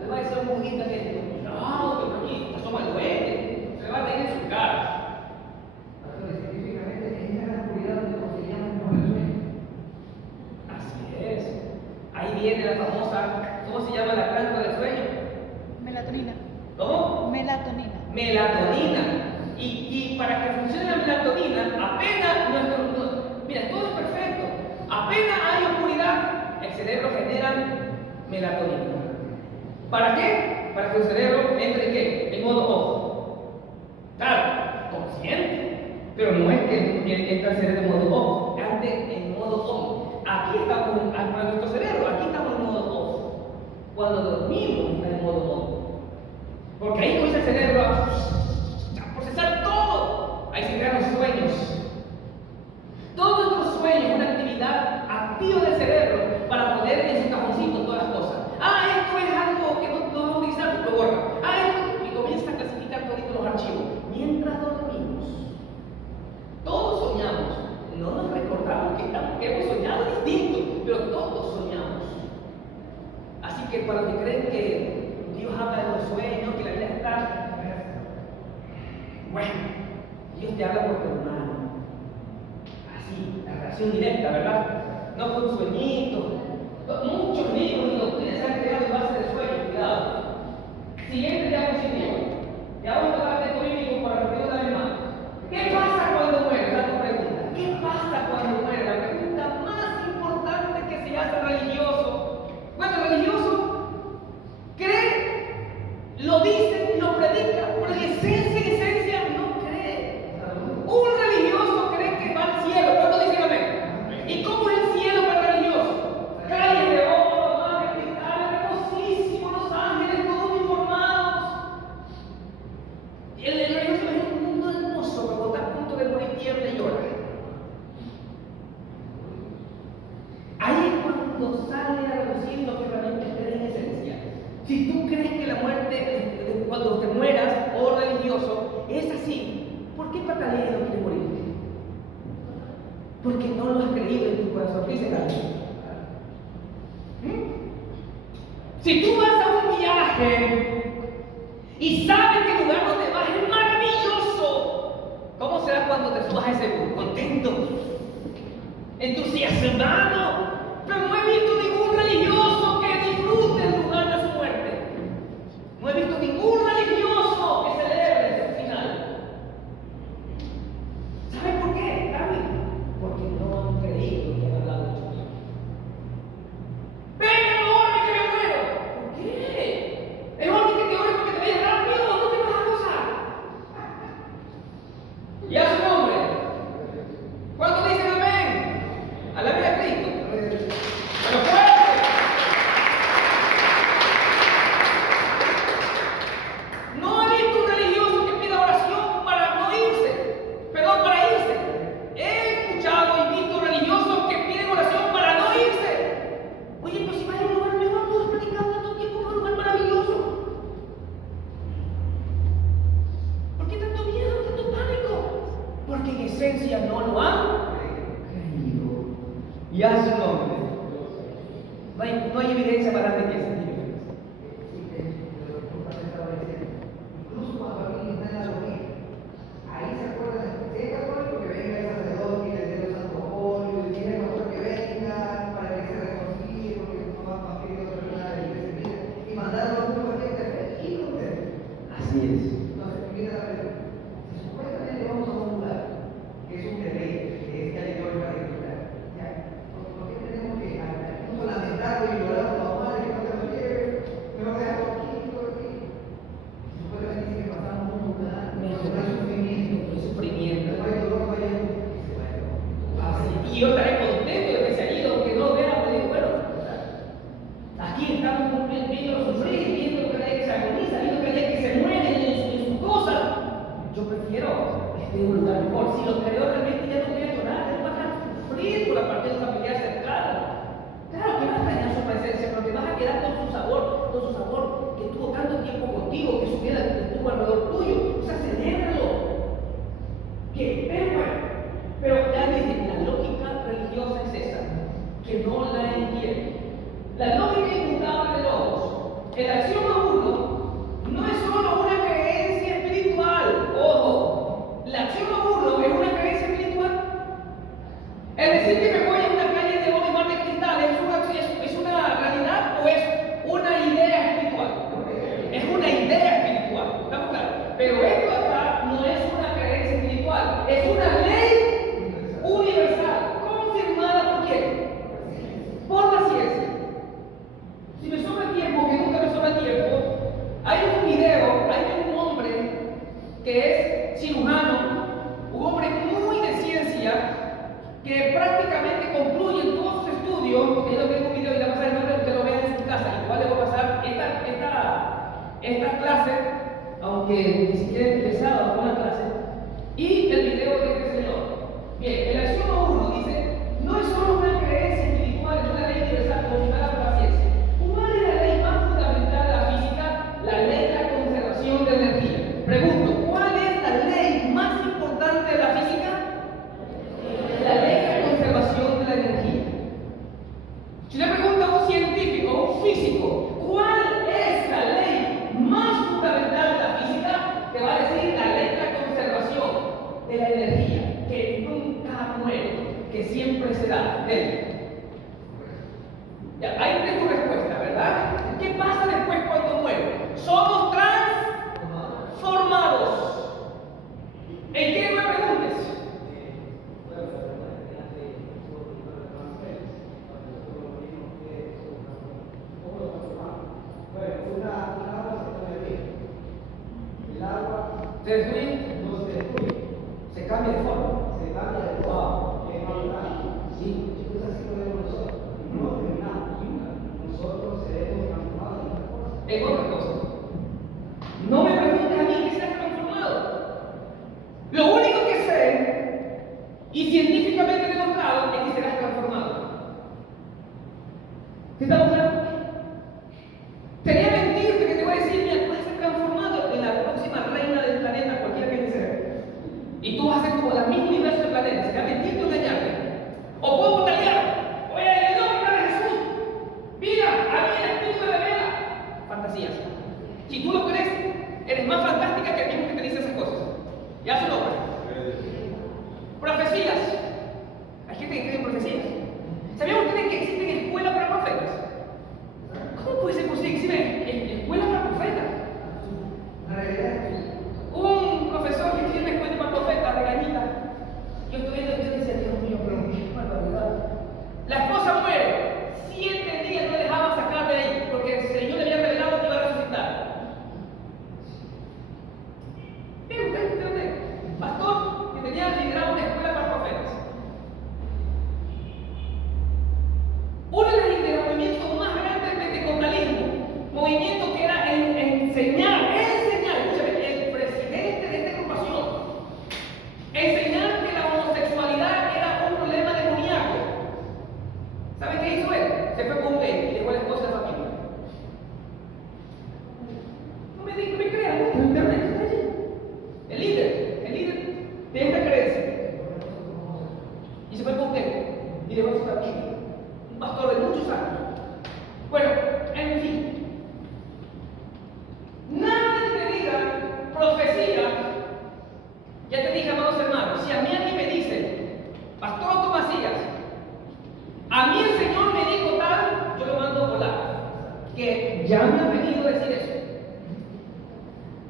Le va a decir a un budista que no, que por aquí asoma el duende, se va a reír en su cara. Específicamente en esa oscuridad donde conseguíamos el sueño. Así es. Ahí viene la famosa, ¿cómo se llama la planta del sueño? Melatonina. ¿Cómo? Melatonina. Melatonina. Y para que funcione la melatonina, apenas mira, todo es perfecto. Apenas hay oscuridad, el cerebro genera melatonina. ¿Para qué? Para que el cerebro entre en ¿qué? En modo off. Claro, consciente. Pero no es que entra el cerebro en modo off, antes en modo on. Aquí estamos, para nuestro cerebro, aquí estamos en modo off. Cuando dormimos está en modo on. Porque ahí comienza el cerebro a procesar todo. Ahí se crean los sueños. Todos nuestros sueños es una actividad activa del cerebro para poner en su cajoncito todas las cosas. Ah, esto es algo que no vamos a utilizar, lo borra. Ah, esto, y comienza a clasificar todos los archivos. Mientras dormimos, todos soñamos. No nos recordamos que hemos soñado distinto, pero todos soñamos. Así que para los que creen que Dios habla de los sueños, que la vida está. Bueno, Dios te habla por tu hermano. Así, la relación directa, ¿verdad? No con sueñitos. Muchos libros y doctrinas se han creado en base de sueños, cuidado. Siguiente diapositiva. Y ahora vamos a hablar de esto bíblico para repetir una vez más. ¿Qué pasa cuando muere? La tu pregunta. ¿Qué pasa cuando muere? La pregunta más importante que se hace al religioso. Bueno, el religioso cree, lo dice, lo predica, pero en esencia no cree. Un religioso cree que va al cielo. ¿Cuánto dicen amén? ¿Y cómo es el cielo para el religioso? Calles de oro, ángeles cristales, hermosísimos, los ángeles, todos uniformados. El religioso es un mundo hermoso, pero está a punto de morir, tiembla y llora. Ahí es cuando sale a relucir lo que realmente crees en esencia. Si tú crees que la muerte, cuando te mueras, o religioso, es así, ¿por qué pataleas y no quieres morir? Porque no lo has creído en tu corazón. ¿Qué dice Carlos? Si tú vas a un viaje y sabes que el lugar donde vas es maravilloso, ¿cómo será cuando te subas a ese bus? Contento, entusiasmado. Pero no he visto ningún religioso que disfrute el lugar de su muerte. No he visto ningún religioso que celebre su final. ¿Sabe por qué, David? Porque no han creído que han hablado mucho tiempo. Pero esencia no lo han creído. Y a su nombre. No hay evidencia para darle que ese tipo. Incluso cuando alguien está en la dormida, ahí se acuerdan, si es católico que venga el sacerdote y le dé los santuarios, y tiene otro que venga para que se reconcilie, porque no va a pedir otra persona de la iglesia, y mandarlo a un paquete de fe, y no te. Así es. Entonces, mira la pregunta. Si supuestamente vamos a un lugar que es un deleite, que es calentorio particular, ¿ya? ¿Por qué tenemos que incluso lamentarlo y llorar a los padres que no te lo lleven, que no te hagan aquí, todo aquí? Si supuestamente dice que pasamos un lugar, no hay sufrimiento, El sufrimiento. no hay dolor, no hay llanto, y se va a ir. Así. Y yo estaré contento de que se haya ido, aunque no vea, me digo, bueno, aquí estamos viendo sufrir, viendo que hay que se agoniza, viendo que hay que se muere en sus cosas. Yo prefiero estar en un lugar mejor. Si lo creo realmente ya no voy a llorar, ya no vas a sufrir por la parte de un familiar cercano. Claro que vas a extrañar su presencia, pero te vas a quedar con su sabor que tuvo tanto tiempo contigo, que su vida estuvo alrededor tuyo. O sea, celébralo. Que es bueno. Pero ya dije, la lógica religiosa es esa, que no la entiende. La lógica inmutable de Logos, el axioma 1, no es solo una creencia espiritual. Ojo, el axioma 1 es una creencia espiritual. Es decir, que me voy a una calle de oro y mar de cristal, ¿es una realidad o es una idea espiritual? Es una idea espiritual, ¿estamos claros? Pero esto acá no es una creencia espiritual, es una ley universal, confirmada ¿por quién? Por la ciencia. Si me sobra tiempo, que nunca me sobra tiempo, hay un video, hay un hombre que es cirujano, un hombre muy de ciencia, que prácticamente concluye todos sus estudios, porque yo tengo un video y le voy a pasar el nombre, usted lo vea en su casa, igual le voy a pasar esta clase, aunque ni siquiera he empezado con la clase, y el video de este señor. Bien, el axioma 1 dice, no es solo una creencia espiritual, es una ley universal confirmada por la ciencia. ¿Cuál es la ley más fundamental de la física? La ley de la conservación de energía. Pregunto, ¿cuál es la ley más importante de la física? La ley de la conservación de la energía. Si le pregunta a un científico, a un físico, ¿cuál es la ley más fundamental de la física? Te va a decir la ley de la conservación de la energía, que nunca muere, que siempre será él. Ya, ahí tienes tu respuesta, ¿verdad? ¿Qué pasa después cuando muere? Somos transformados. ¿En qué me preguntes? ¿Se destruye? No se destruye, Se cambia de forma. se cambia de forma, es natural. Sí, entonces así lo vemos nosotros. No terminamos. Nosotros seremos transformados en otras cosas. En otras cosas. No me preguntes a mí que se ha transformado. Lo único que sé, y científicamente demostrado, es que serás transformado. ¿Sí estamos claros? Sería mentirte que te voy a decir, mira, tú vas a ser transformado en la próxima reina del planeta, cualquiera que sea. Y tú vas a ser como la misma universo del planeta. Sería mentirte o engañarte. O puedo batallar. Oye, en el nombre de Jesús, mira, a mí el espíritu me revela. Fantasías. Si tú lo crees, eres más fantástica que el mismo que te dice esas cosas. Ya su nombre. Profecías. Hay gente que cree en profecías. ¿Sabían ustedes que existen escuelas para profetas? ¿Cómo puede ser posible que existen escuelas para profetas? La realidad es que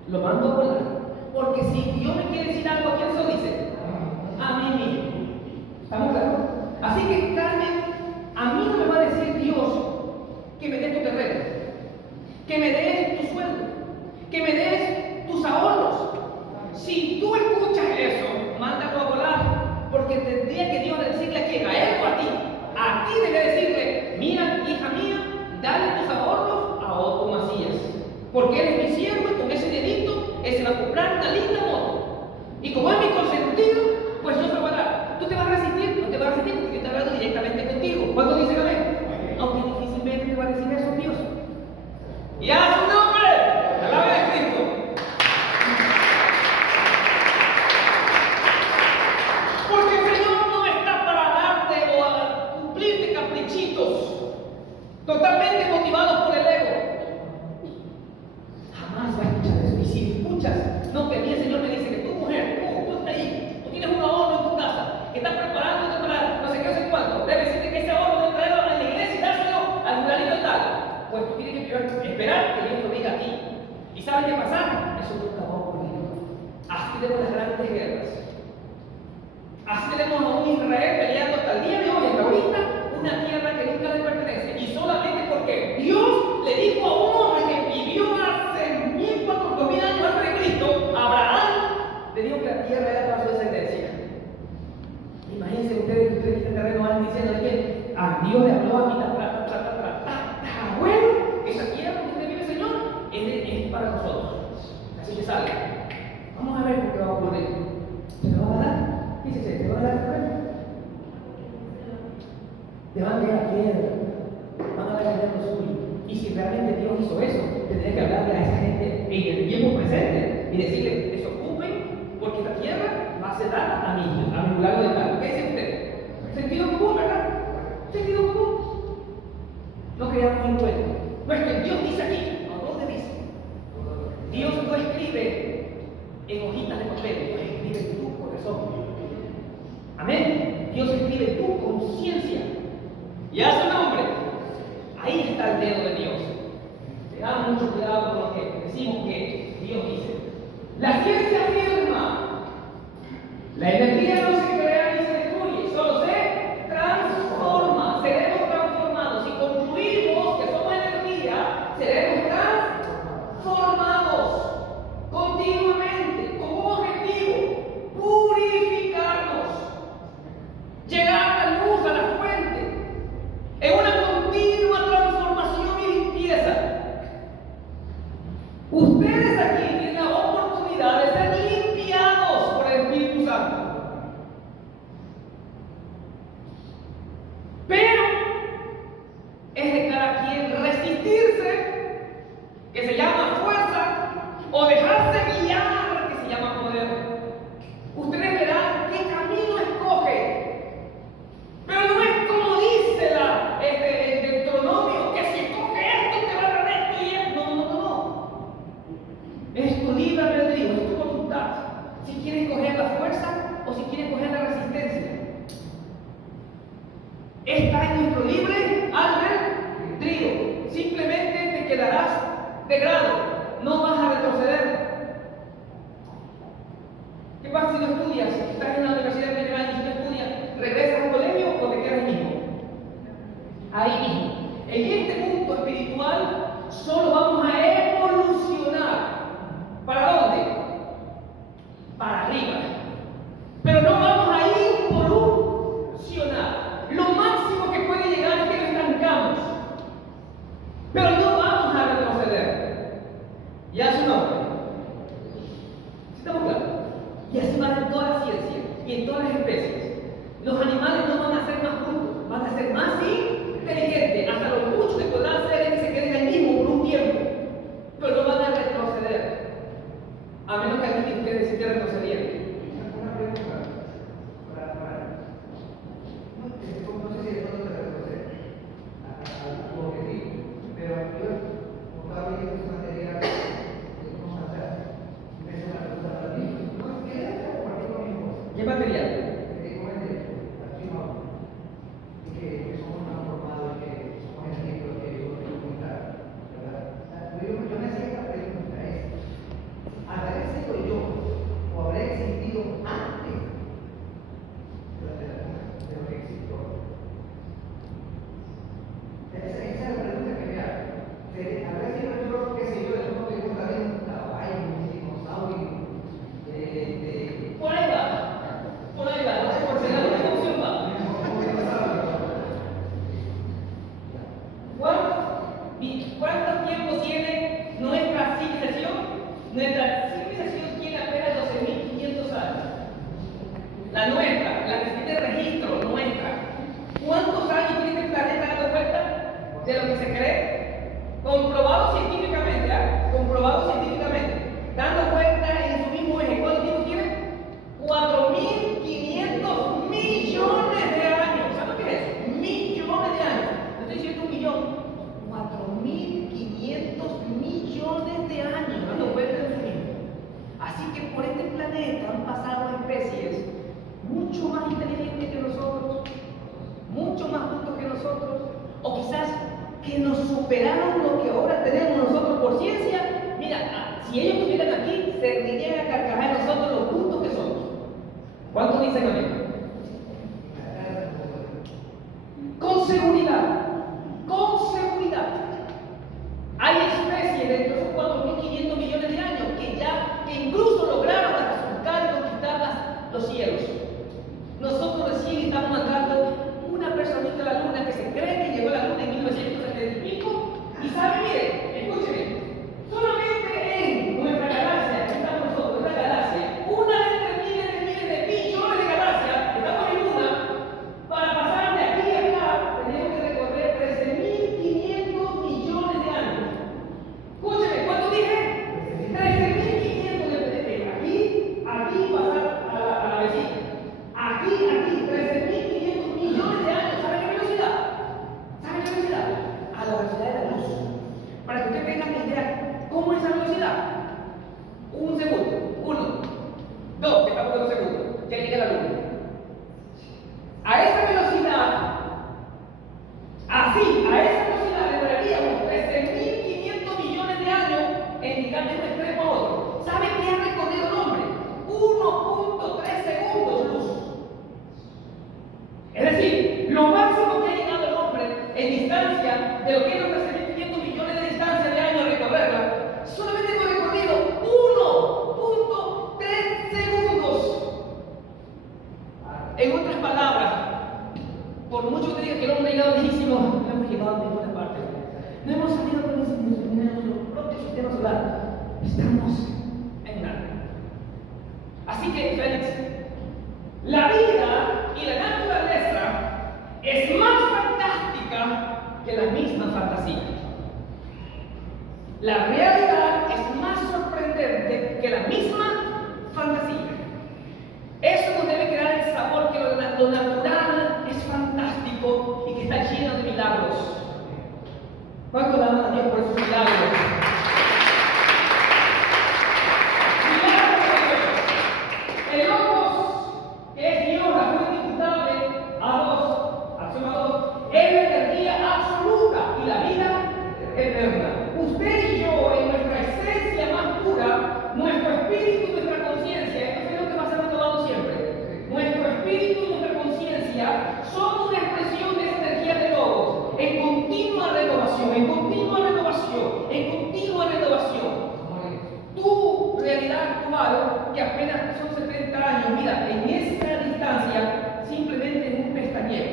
Lo mando a volar. Porque si Dios me quiere decir algo, ¿a quién se lo dice? A mí mismo. ¿Estamos claros? Así que, Carmen, a mí no me va a decir Dios que me dé tu terreno, que me des tu sueldo, que me des tus ahorros. Si tú escuchas eso, mándalo a volar, porque tendría que Dios decirle a quién, a él o a ti. A ti debe decirle, mira, hija mía, dale tus ahorros a Otto Macías, porque él es mi siervo y con ese dedito él se va a comprar una linda moto. Y como es mi consentido, pues yo se lo voy a dar. ¿Tú te vas a resistir? No te vas a resistir porque está hablando directamente contigo. ¿Cuántos dicen amén? Aunque difícilmente te va a decir eso Dios. ¡Y a su nombre! ¡Alabe a Cristo! Porque el Señor no está para darte o a cumplirte caprichitos totalmente motivados por el ego. Jamás va a escuchar eso. Y si escuchas, no, que a mí el Señor me dice que tu mujer, tú estás ahí, tú tienes un ahorro en tu casa, que estás preparándote para no sé qué, no sé cuánto, debe decirte que ese ahorro debe traerlo a la iglesia y dárselo al fulanito tal. Pues tú tienes que esperar que Dios lo diga a ti. ¿Y sabes qué pasa? Eso nunca va a ocurrir. Así tenemos las grandes guerras. Así tenemos a un Israel peleando hasta el día de hoy, hasta ahorita, una tierra que nunca le pertenece. Y solamente porque Dios le dijo a un hombre que vivió hace 1400 años antes de Cristo, Abraham, le dijo que la tierra era para su descendencia. Imagínense ustedes que ustedes en terreno van diciendo que a Dios le habló a mi abuelo, esa tierra donde usted vive, Señor, es para nosotros. Así que salga. Vamos a ver por qué va a ocurrir. ¿Te lo va a dar? Fíjese, ¿te va a dar el terreno? Te van a tirar piedra, van a ver lo suyo. Y si realmente Dios hizo eso, tendría que hablarle a esa gente en el tiempo presente y decirle, desocupen, porque esta tierra va a ser dada a mí, a mi lugar de tal. ¿Qué dice usted? Sentido común, ¿verdad? Sentido común. No creamos un cuento. No es que Dios dice aquí, ¿a dónde dice? Dios no escribe en hojitas de papel, Dios escribe en tu corazón. Amén. Dios escribe en tu conciencia. Y a su nombre, ahí está el dedo de Dios. Tengamos mucho cuidado con lo que decimos que Dios dice. La ciencia afirma, la energía no se crea ni se destruye, solo se transforma. Seremos transformados. Si concluimos que somos energía, seremos transformados continuamente con un objetivo: purificarnos, llegar a la luz, a la fuente, en una continua transformación y limpieza. Ustedes aquí tienen la oportunidad de ser limpiados por el Espíritu Santo. Pero es de cada quien resistirse, que se llama fuerza, o dejarse guiar, que se llama poder. Ustedes verán qué camino escoge. Pero no es como dice el Deuteronomio, que si escoge esto te va a dar esto y esto. No. Es tu libre albedrío, es tu voluntad. Si quieres coger la fuerza o si quieres coger la resistencia. Está en nuestro libre albedrío. Simplemente te quedarás de grado, no vas a retroceder. ¿Qué pasa si no estudias? Estás en la universidad de primer año y si no estudias, ¿regresas al colegio o te quedas ahí mismo? Ahí mismo. En este punto espiritual solo vamos a evolucionar. ¿Para dónde? Para arriba. Pero no vamos a involucionar. Lo máximo que puede llegar es que nos estancamos. Pero no vamos a retroceder. Y a su nombre. ¿Sí estamos claros? Y así va en toda la ciencia y en todas las especies. Los animales no van a ser más brutos, van a ser más inteligentes. Hasta lo mucho que podrán hacer es que se queden ahí mismo por un tiempo. Pero no van a retroceder. A menos que alguien de ustedes se quiera retroceder. Una pregunta no sé si de pronto te retroceder a tu objetivo, pero yo, como estaba viendo esta materia, vamos a hacer, me hice una pregunta para ti. ¿Qué es compartir con mi esposa? ¿Qué material? Que somos transformados, que somos ejemplos, que yo quiero contar, ¿verdad? Yo me hacía esta pregunta, dicen amén? Con seguridad. Con seguridad. Hay especies dentro de esos 4.500 millones de años que incluso lograron hasta surcar y conquistar los cielos. Nosotros recién estamos mandando una personita a la luna que se cree que llegó a la luna en 1970 y pico. Y sabe, mire, escúcheme, solamente en nuestra galaxia, aquí estamos nosotros, nuestra galaxia, una de miles de billones de galaxias, estamos en una, para pasar de aquí a acá, tenemos que recorrer 13.500 millones de años. Escúcheme, ¿cuánto dije? 13.500 de aquí pasar a la vecina. Aquí, 13.500 millones de años. ¿Sabe qué velocidad? ¿Sabe qué velocidad? A la velocidad de la luz. Para que usted tenga una idea, ¿cómo es esa velocidad? Un segundo. 1, 2, que estamos en 2 segundos. Ya llega la luna. A esa velocidad, así, a esa velocidad demoraríamos 13.500 millones de años en llegar de un extremo a otro. ¿Sabe qué ha recorrido el hombre? 1.3 segundos luz. Es decir, lo máximo que ha llegado el hombre en distancia de lo que eran 13.500 millones de distancia de años a recorrerla, solamente hemos recorrido 1.3 segundos. En otras palabras, por mucho que diga que el hombre ha llegado lejísimo, no hemos llegado a ninguna parte. No hemos salido con nuestro propio sistema solar. Estamos en nada. Así que, Félix, la vida y la naturaleza es más fantástica que la misma fantasía. La realidad es más sorprendente que la misma fantasía. Eso nos debe crear el sabor que lo natural es fantástico y que está lleno de milagros. ¿Cuánto le aman a Dios por esos milagros? El logos, que es Dios, la fuente inimputable, acción a dos, es la energía absoluta y la vida eterna. Usted y yo, en nuestra esencia más pura, nuestro espíritu y nuestra conciencia, esto es lo que va a ser retomado siempre. Nuestro espíritu y nuestra conciencia son una expresión de esa energía de logos, en continua renovación, en continua renovación, en continua renovación. Tu realidad actual, que apenas son 70 años, mira, en esa distancia simplemente es un pestañeo.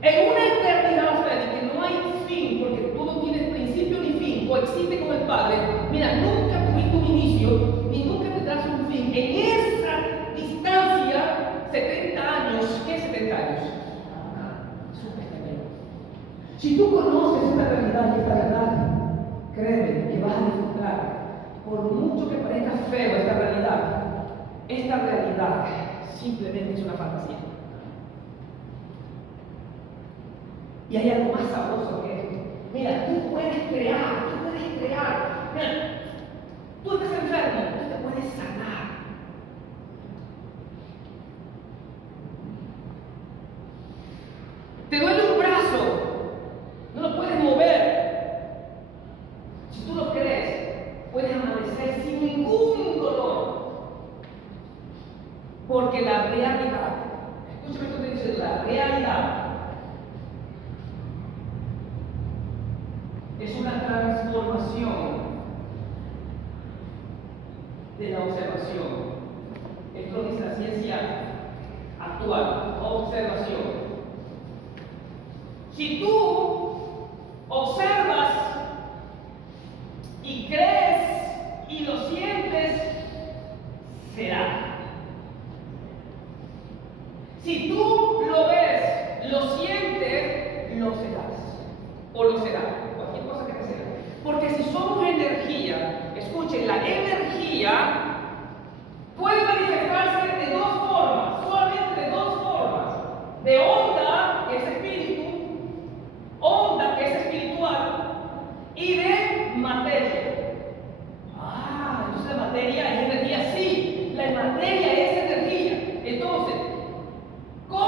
En una eternidad, Freddy, que no hay fin, porque tú no tienes principio ni fin, coexiste con el Padre. Mira, nunca tuviste un inicio, ni nunca tendrás un fin. En esa distancia, 70 años, ¿qué es 70 años? Es un pestañeo. Si tú conoces esta realidad y esta verdad, créeme que vas a disfrutar. Por mucho que parezca feo esta realidad simplemente es una fantasía. Y hay algo más sabroso que esto. Mira, tú puedes crear. Mira, tú estás enfermo, tú te puedes sanar. Te duele un brazo, no lo puedes mover. Si tú lo crees, puedes amanecer sin ningún dolor. Porque la realidad, escúchame esto que dice, la realidad es una transformación de la observación. Esto lo dice la ciencia actual, observación. Si tú observas y crees y lo sientes, será. Si tú lo ves, lo sientes, lo serás. O lo será. Cualquier cosa que te sea. Porque si somos energía, escuchen, la energía puede manifestarse de dos formas, solamente de dos formas. De onda, que es espíritu, onda, que es espiritual, y de materia. Entonces la materia es energía, sí, la materia es energía. Entonces, ¿cómo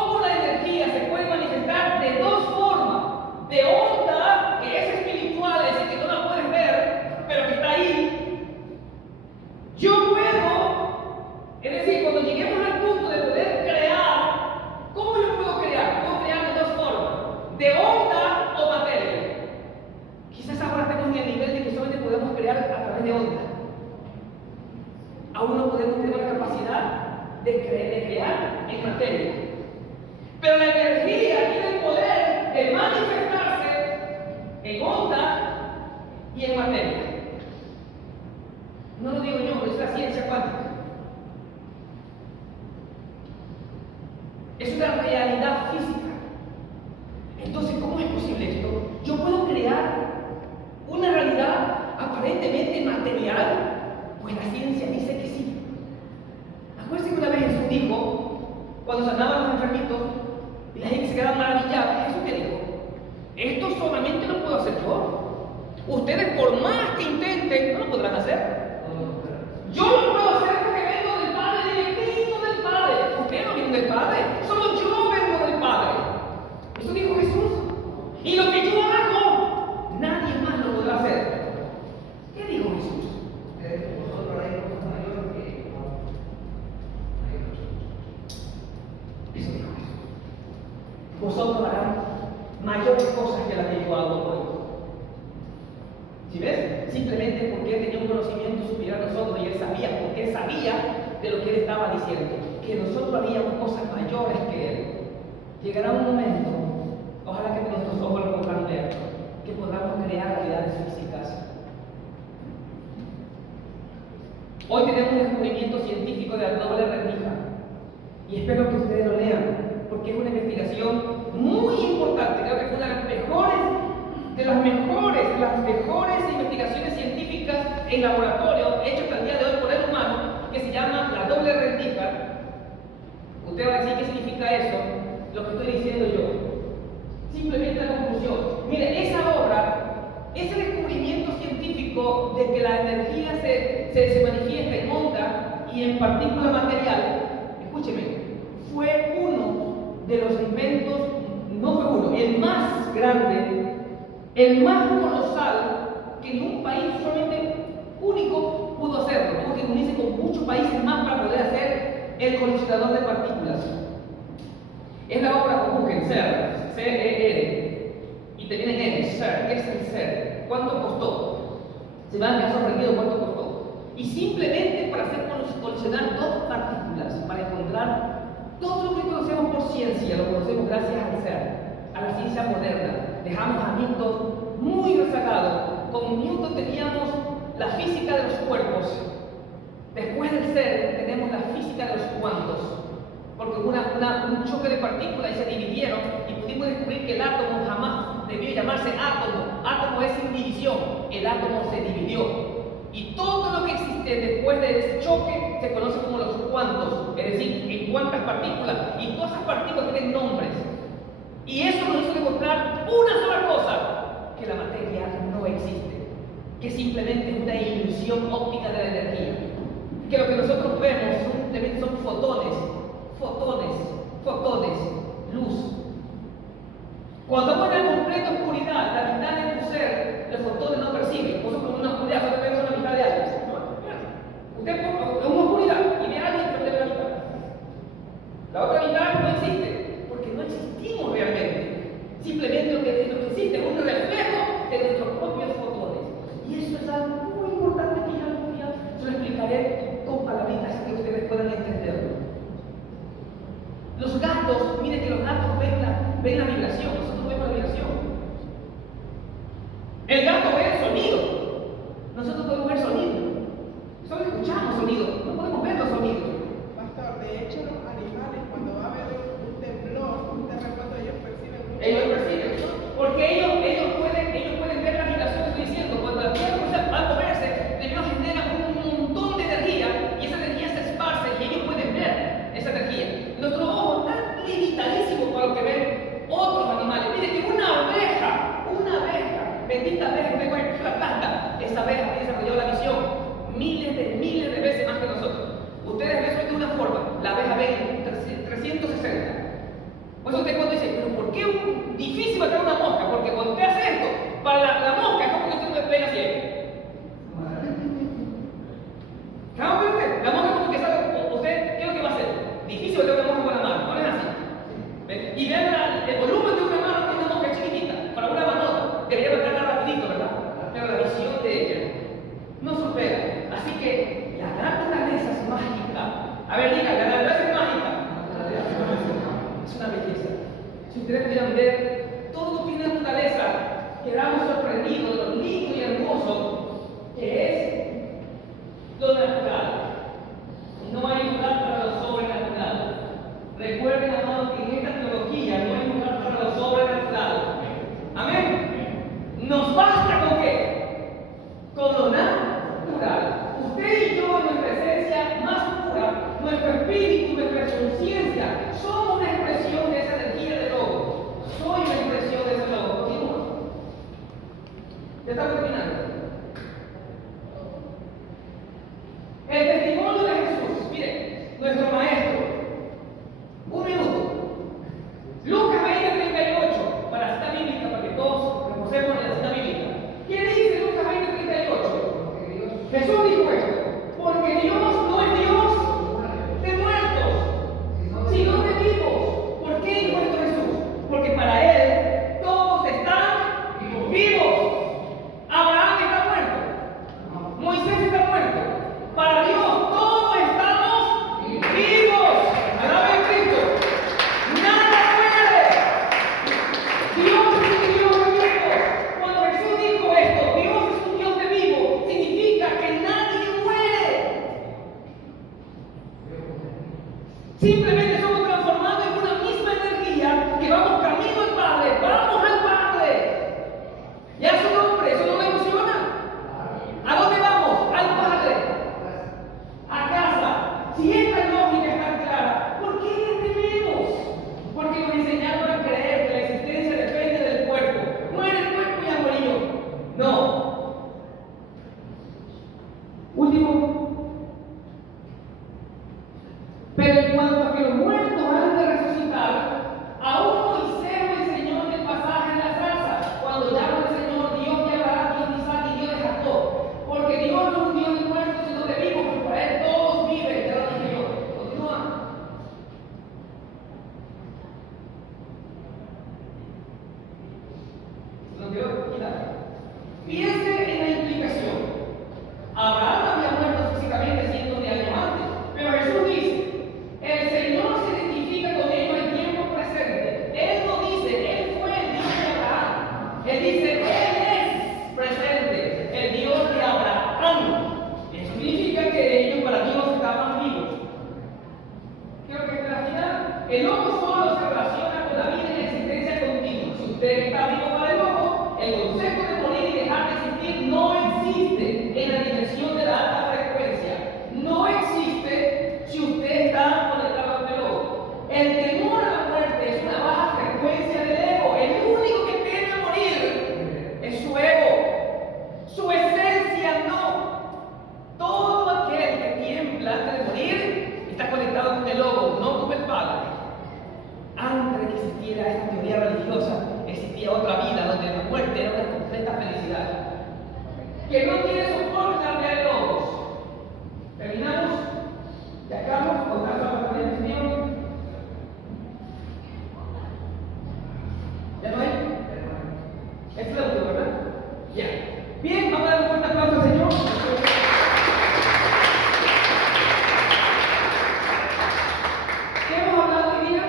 aún no podemos tener la capacidad de crear en materia. Pero la energía tiene el poder de manifestarse en onda y en materia. No lo digo yo, es la ciencia cuántica. Es una realidad física. Entonces, ¿cómo es posible esto? Yo puedo crear una realidad aparentemente material, pues la ciencia dice que sí. Acuérdense que una vez Jesús dijo, cuando sanaban a los enfermitos y la gente se quedaba maravillada, Jesús que dijo, esto solamente lo puedo hacer yo. Ustedes por más que intenten, no lo podrán hacer. Yo lo puedo hacer porque vengo del Padre, directito del Padre. Ustedes no vienen del Padre, solo yo vengo del Padre. Eso dijo Jesús. Y lo que yo hago, nadie más lo podrá hacer. ¿Qué dijo Jesús? Vosotros haréis cosas mayores que Eso dijo Jesús. Vosotros harán mayores cosas que las que yo hago hoy. ¿Sí ves? Simplemente porque él tenía un conocimiento superior a nosotros y él sabía, porque él sabía de lo que él estaba diciendo, que nosotros haríamos cosas mayores que él. Llegará un momento, ojalá que nuestros ojos lo podrán ver, que podamos crear realidades físicas. Hoy tenemos un descubrimiento científico de la doble rendija y espero que ustedes lo lean, porque es una investigación muy importante. Creo que fue una de las mejores investigaciones científicas en laboratorio hechas hasta el día de hoy por el humano, que se llama la doble rendija. Usted va a decir qué significa eso, lo que estoy diciendo yo. Simplemente la conclusión. Mire, esa obra, ese descubrimiento científico de que la energía se manifiesta en onda y en partícula material, escúcheme, fue uno de los inventos, no fue uno, el más grande, el más colosal, que ningún país solamente único pudo hacerlo. Tuvo que unirse con muchos países más para poder hacer el colisionador de partículas. Es la obra común, CERN, C-E-R, y termina en N, CERN. ¿Qué es el CERN? ¿Cuánto costó? Se van a quedar sorprendidos cuánto costó. Y simplemente para hacer colisionar dos partículas, para encontrar todo lo que conocemos por ciencia, lo conocemos gracias al CERN, a la ciencia moderna. Dejamos a Newton muy rezagado. Con Newton teníamos la física de los cuerpos. Después del CERN tenemos la física de los cuantos. Porque hubo un choque de partículas y se dividieron y pudimos descubrir que el átomo jamás debió llamarse átomo. Átomo es sin división. El átomo se dividió. Y todo lo que existe después de ese choque se conoce como los cuantos. Es decir, en cuántas partículas. Y todas esas partículas tienen nombres. Y eso nos hizo demostrar una sola cosa, que la materia no existe, que simplemente es una ilusión óptica de la energía, que lo que nosotros vemos simplemente son fotones, luz. Cuando estamos en la completa oscuridad, la mitad de tu ser, los fotones no perciben. Nosotros en una oscuridad solo vemos la mitad de algo. Usted en una oscuridad y ve a alguien que no ve la mitad. La otra mitad no existe, porque no existimos realmente. Simplemente lo que existe es un reflejo de nuestros propios fotones. Y eso es algo muy importante que yo algún día se lo explicaré con palabritas que ustedes puedan entenderlo. Los gatos, miren que los gatos ven la vibración, nosotros vemos la vibración. El gato ve el sonido, nosotros podemos ver sonido. Solo escuchamos sonido, no podemos ver los sonidos. Pastor, de hecho los animales cuando va a haber un temblor, un terremoto, ellos perciben mucho. Ellos perciben, porque ellos pueden ver la vibración que estoy diciendo. Cuando la tierra va a moverse, primero genera un montón de energía y esa energía se esparce y ellos pueden ver esa energía. Nuestro ojo tan limitadísimo para lo que ven otros animales. ver todo lo que es naturaleza, quedamos sorprendidos de lo lindo y hermoso que es lo natural. No hay lugar para lo sobrenatural. Recuerden, amados, que en esta teología no hay lugar para lo sobrenatural. Amén. Nos basta con qué? Con lo natural. Usted y yo, en nuestra esencia más pura, nuestro espíritu, nuestra conciencia, somos una expresión de esa energía de lobo. Soy una expresión de ese lobo. Continúa. Ya estamos terminando. El testimonio de Jesús. Mire, nuestro maestro. Un minuto. Lucas 20:38, para la cita bíblica, para que todos reposemos en la cita bíblica. ¿Qué dice Lucas 20:38? Jesús dijo esto: porque Dios no es Dios de muertos, sino de vivos. ¿Por qué dijo esto Jesús? Porque para Él todos están vivos. Abraham está muerto, Moisés está muerto. Para Dios todos estamos vivos. Alaba a Cristo. Nada muere. Dios es un Dios de vivos. Cuando Jesús dijo esto, Dios es un Dios de vivos, significa que nadie muere. Simplemente somos transformados en una misma energía que vamos camino al Padre. ¡Vamos al Padre! Ya su nombre, eso no me emociona. ¿A dónde vamos? Al Padre. A casa. Si esta lógica está clara, ¿por qué le tememos? Porque nos enseñaron a creer que la existencia depende del cuerpo. Muere el cuerpo y ya morí yo. No. Último. Pero en cuanto a que los muertos han de resucitar, aún Moisés lo enseñó en el pasaje de la zarza, cuando llama al Señor Dios de Abraham, Dios de Isaac y Dios de Jacob. Porque Dios no es un Dios de muertos, sino de vivos, porque para Él todos viven. Ya lo dije yo. Continúa. ¿No quiero quitar? Piense en la implicación. Abraham había muerto físicamente cientos de años antes, pero Jesús dice: el Señor se identifica con ellos en tiempo presente. Él no dice, Él fue el Dios de Abraham. Él dice, Él es presente, el Dios de Abraham. Eso significa que ellos para Dios estaban vivos. Creo que hasta la final, el lobo solo se relaciona con la vida y la existencia continua. Si usted está vivo para el lobo, el concepto de morir y dejar de existir no existe en la dimensión de la alta frecuencia. No existe si usted está conectado con el lobo. El temor a la muerte es una baja frecuencia del ego. El único que teme a morir es su ego. Su esencia no. Todo aquel que tiembla antes de morir está conectado con el lobo, no con el Padre. Antes de que existiera esta teoría religiosa, existía otra vida donde la muerte era una completa felicidad. Que no tiene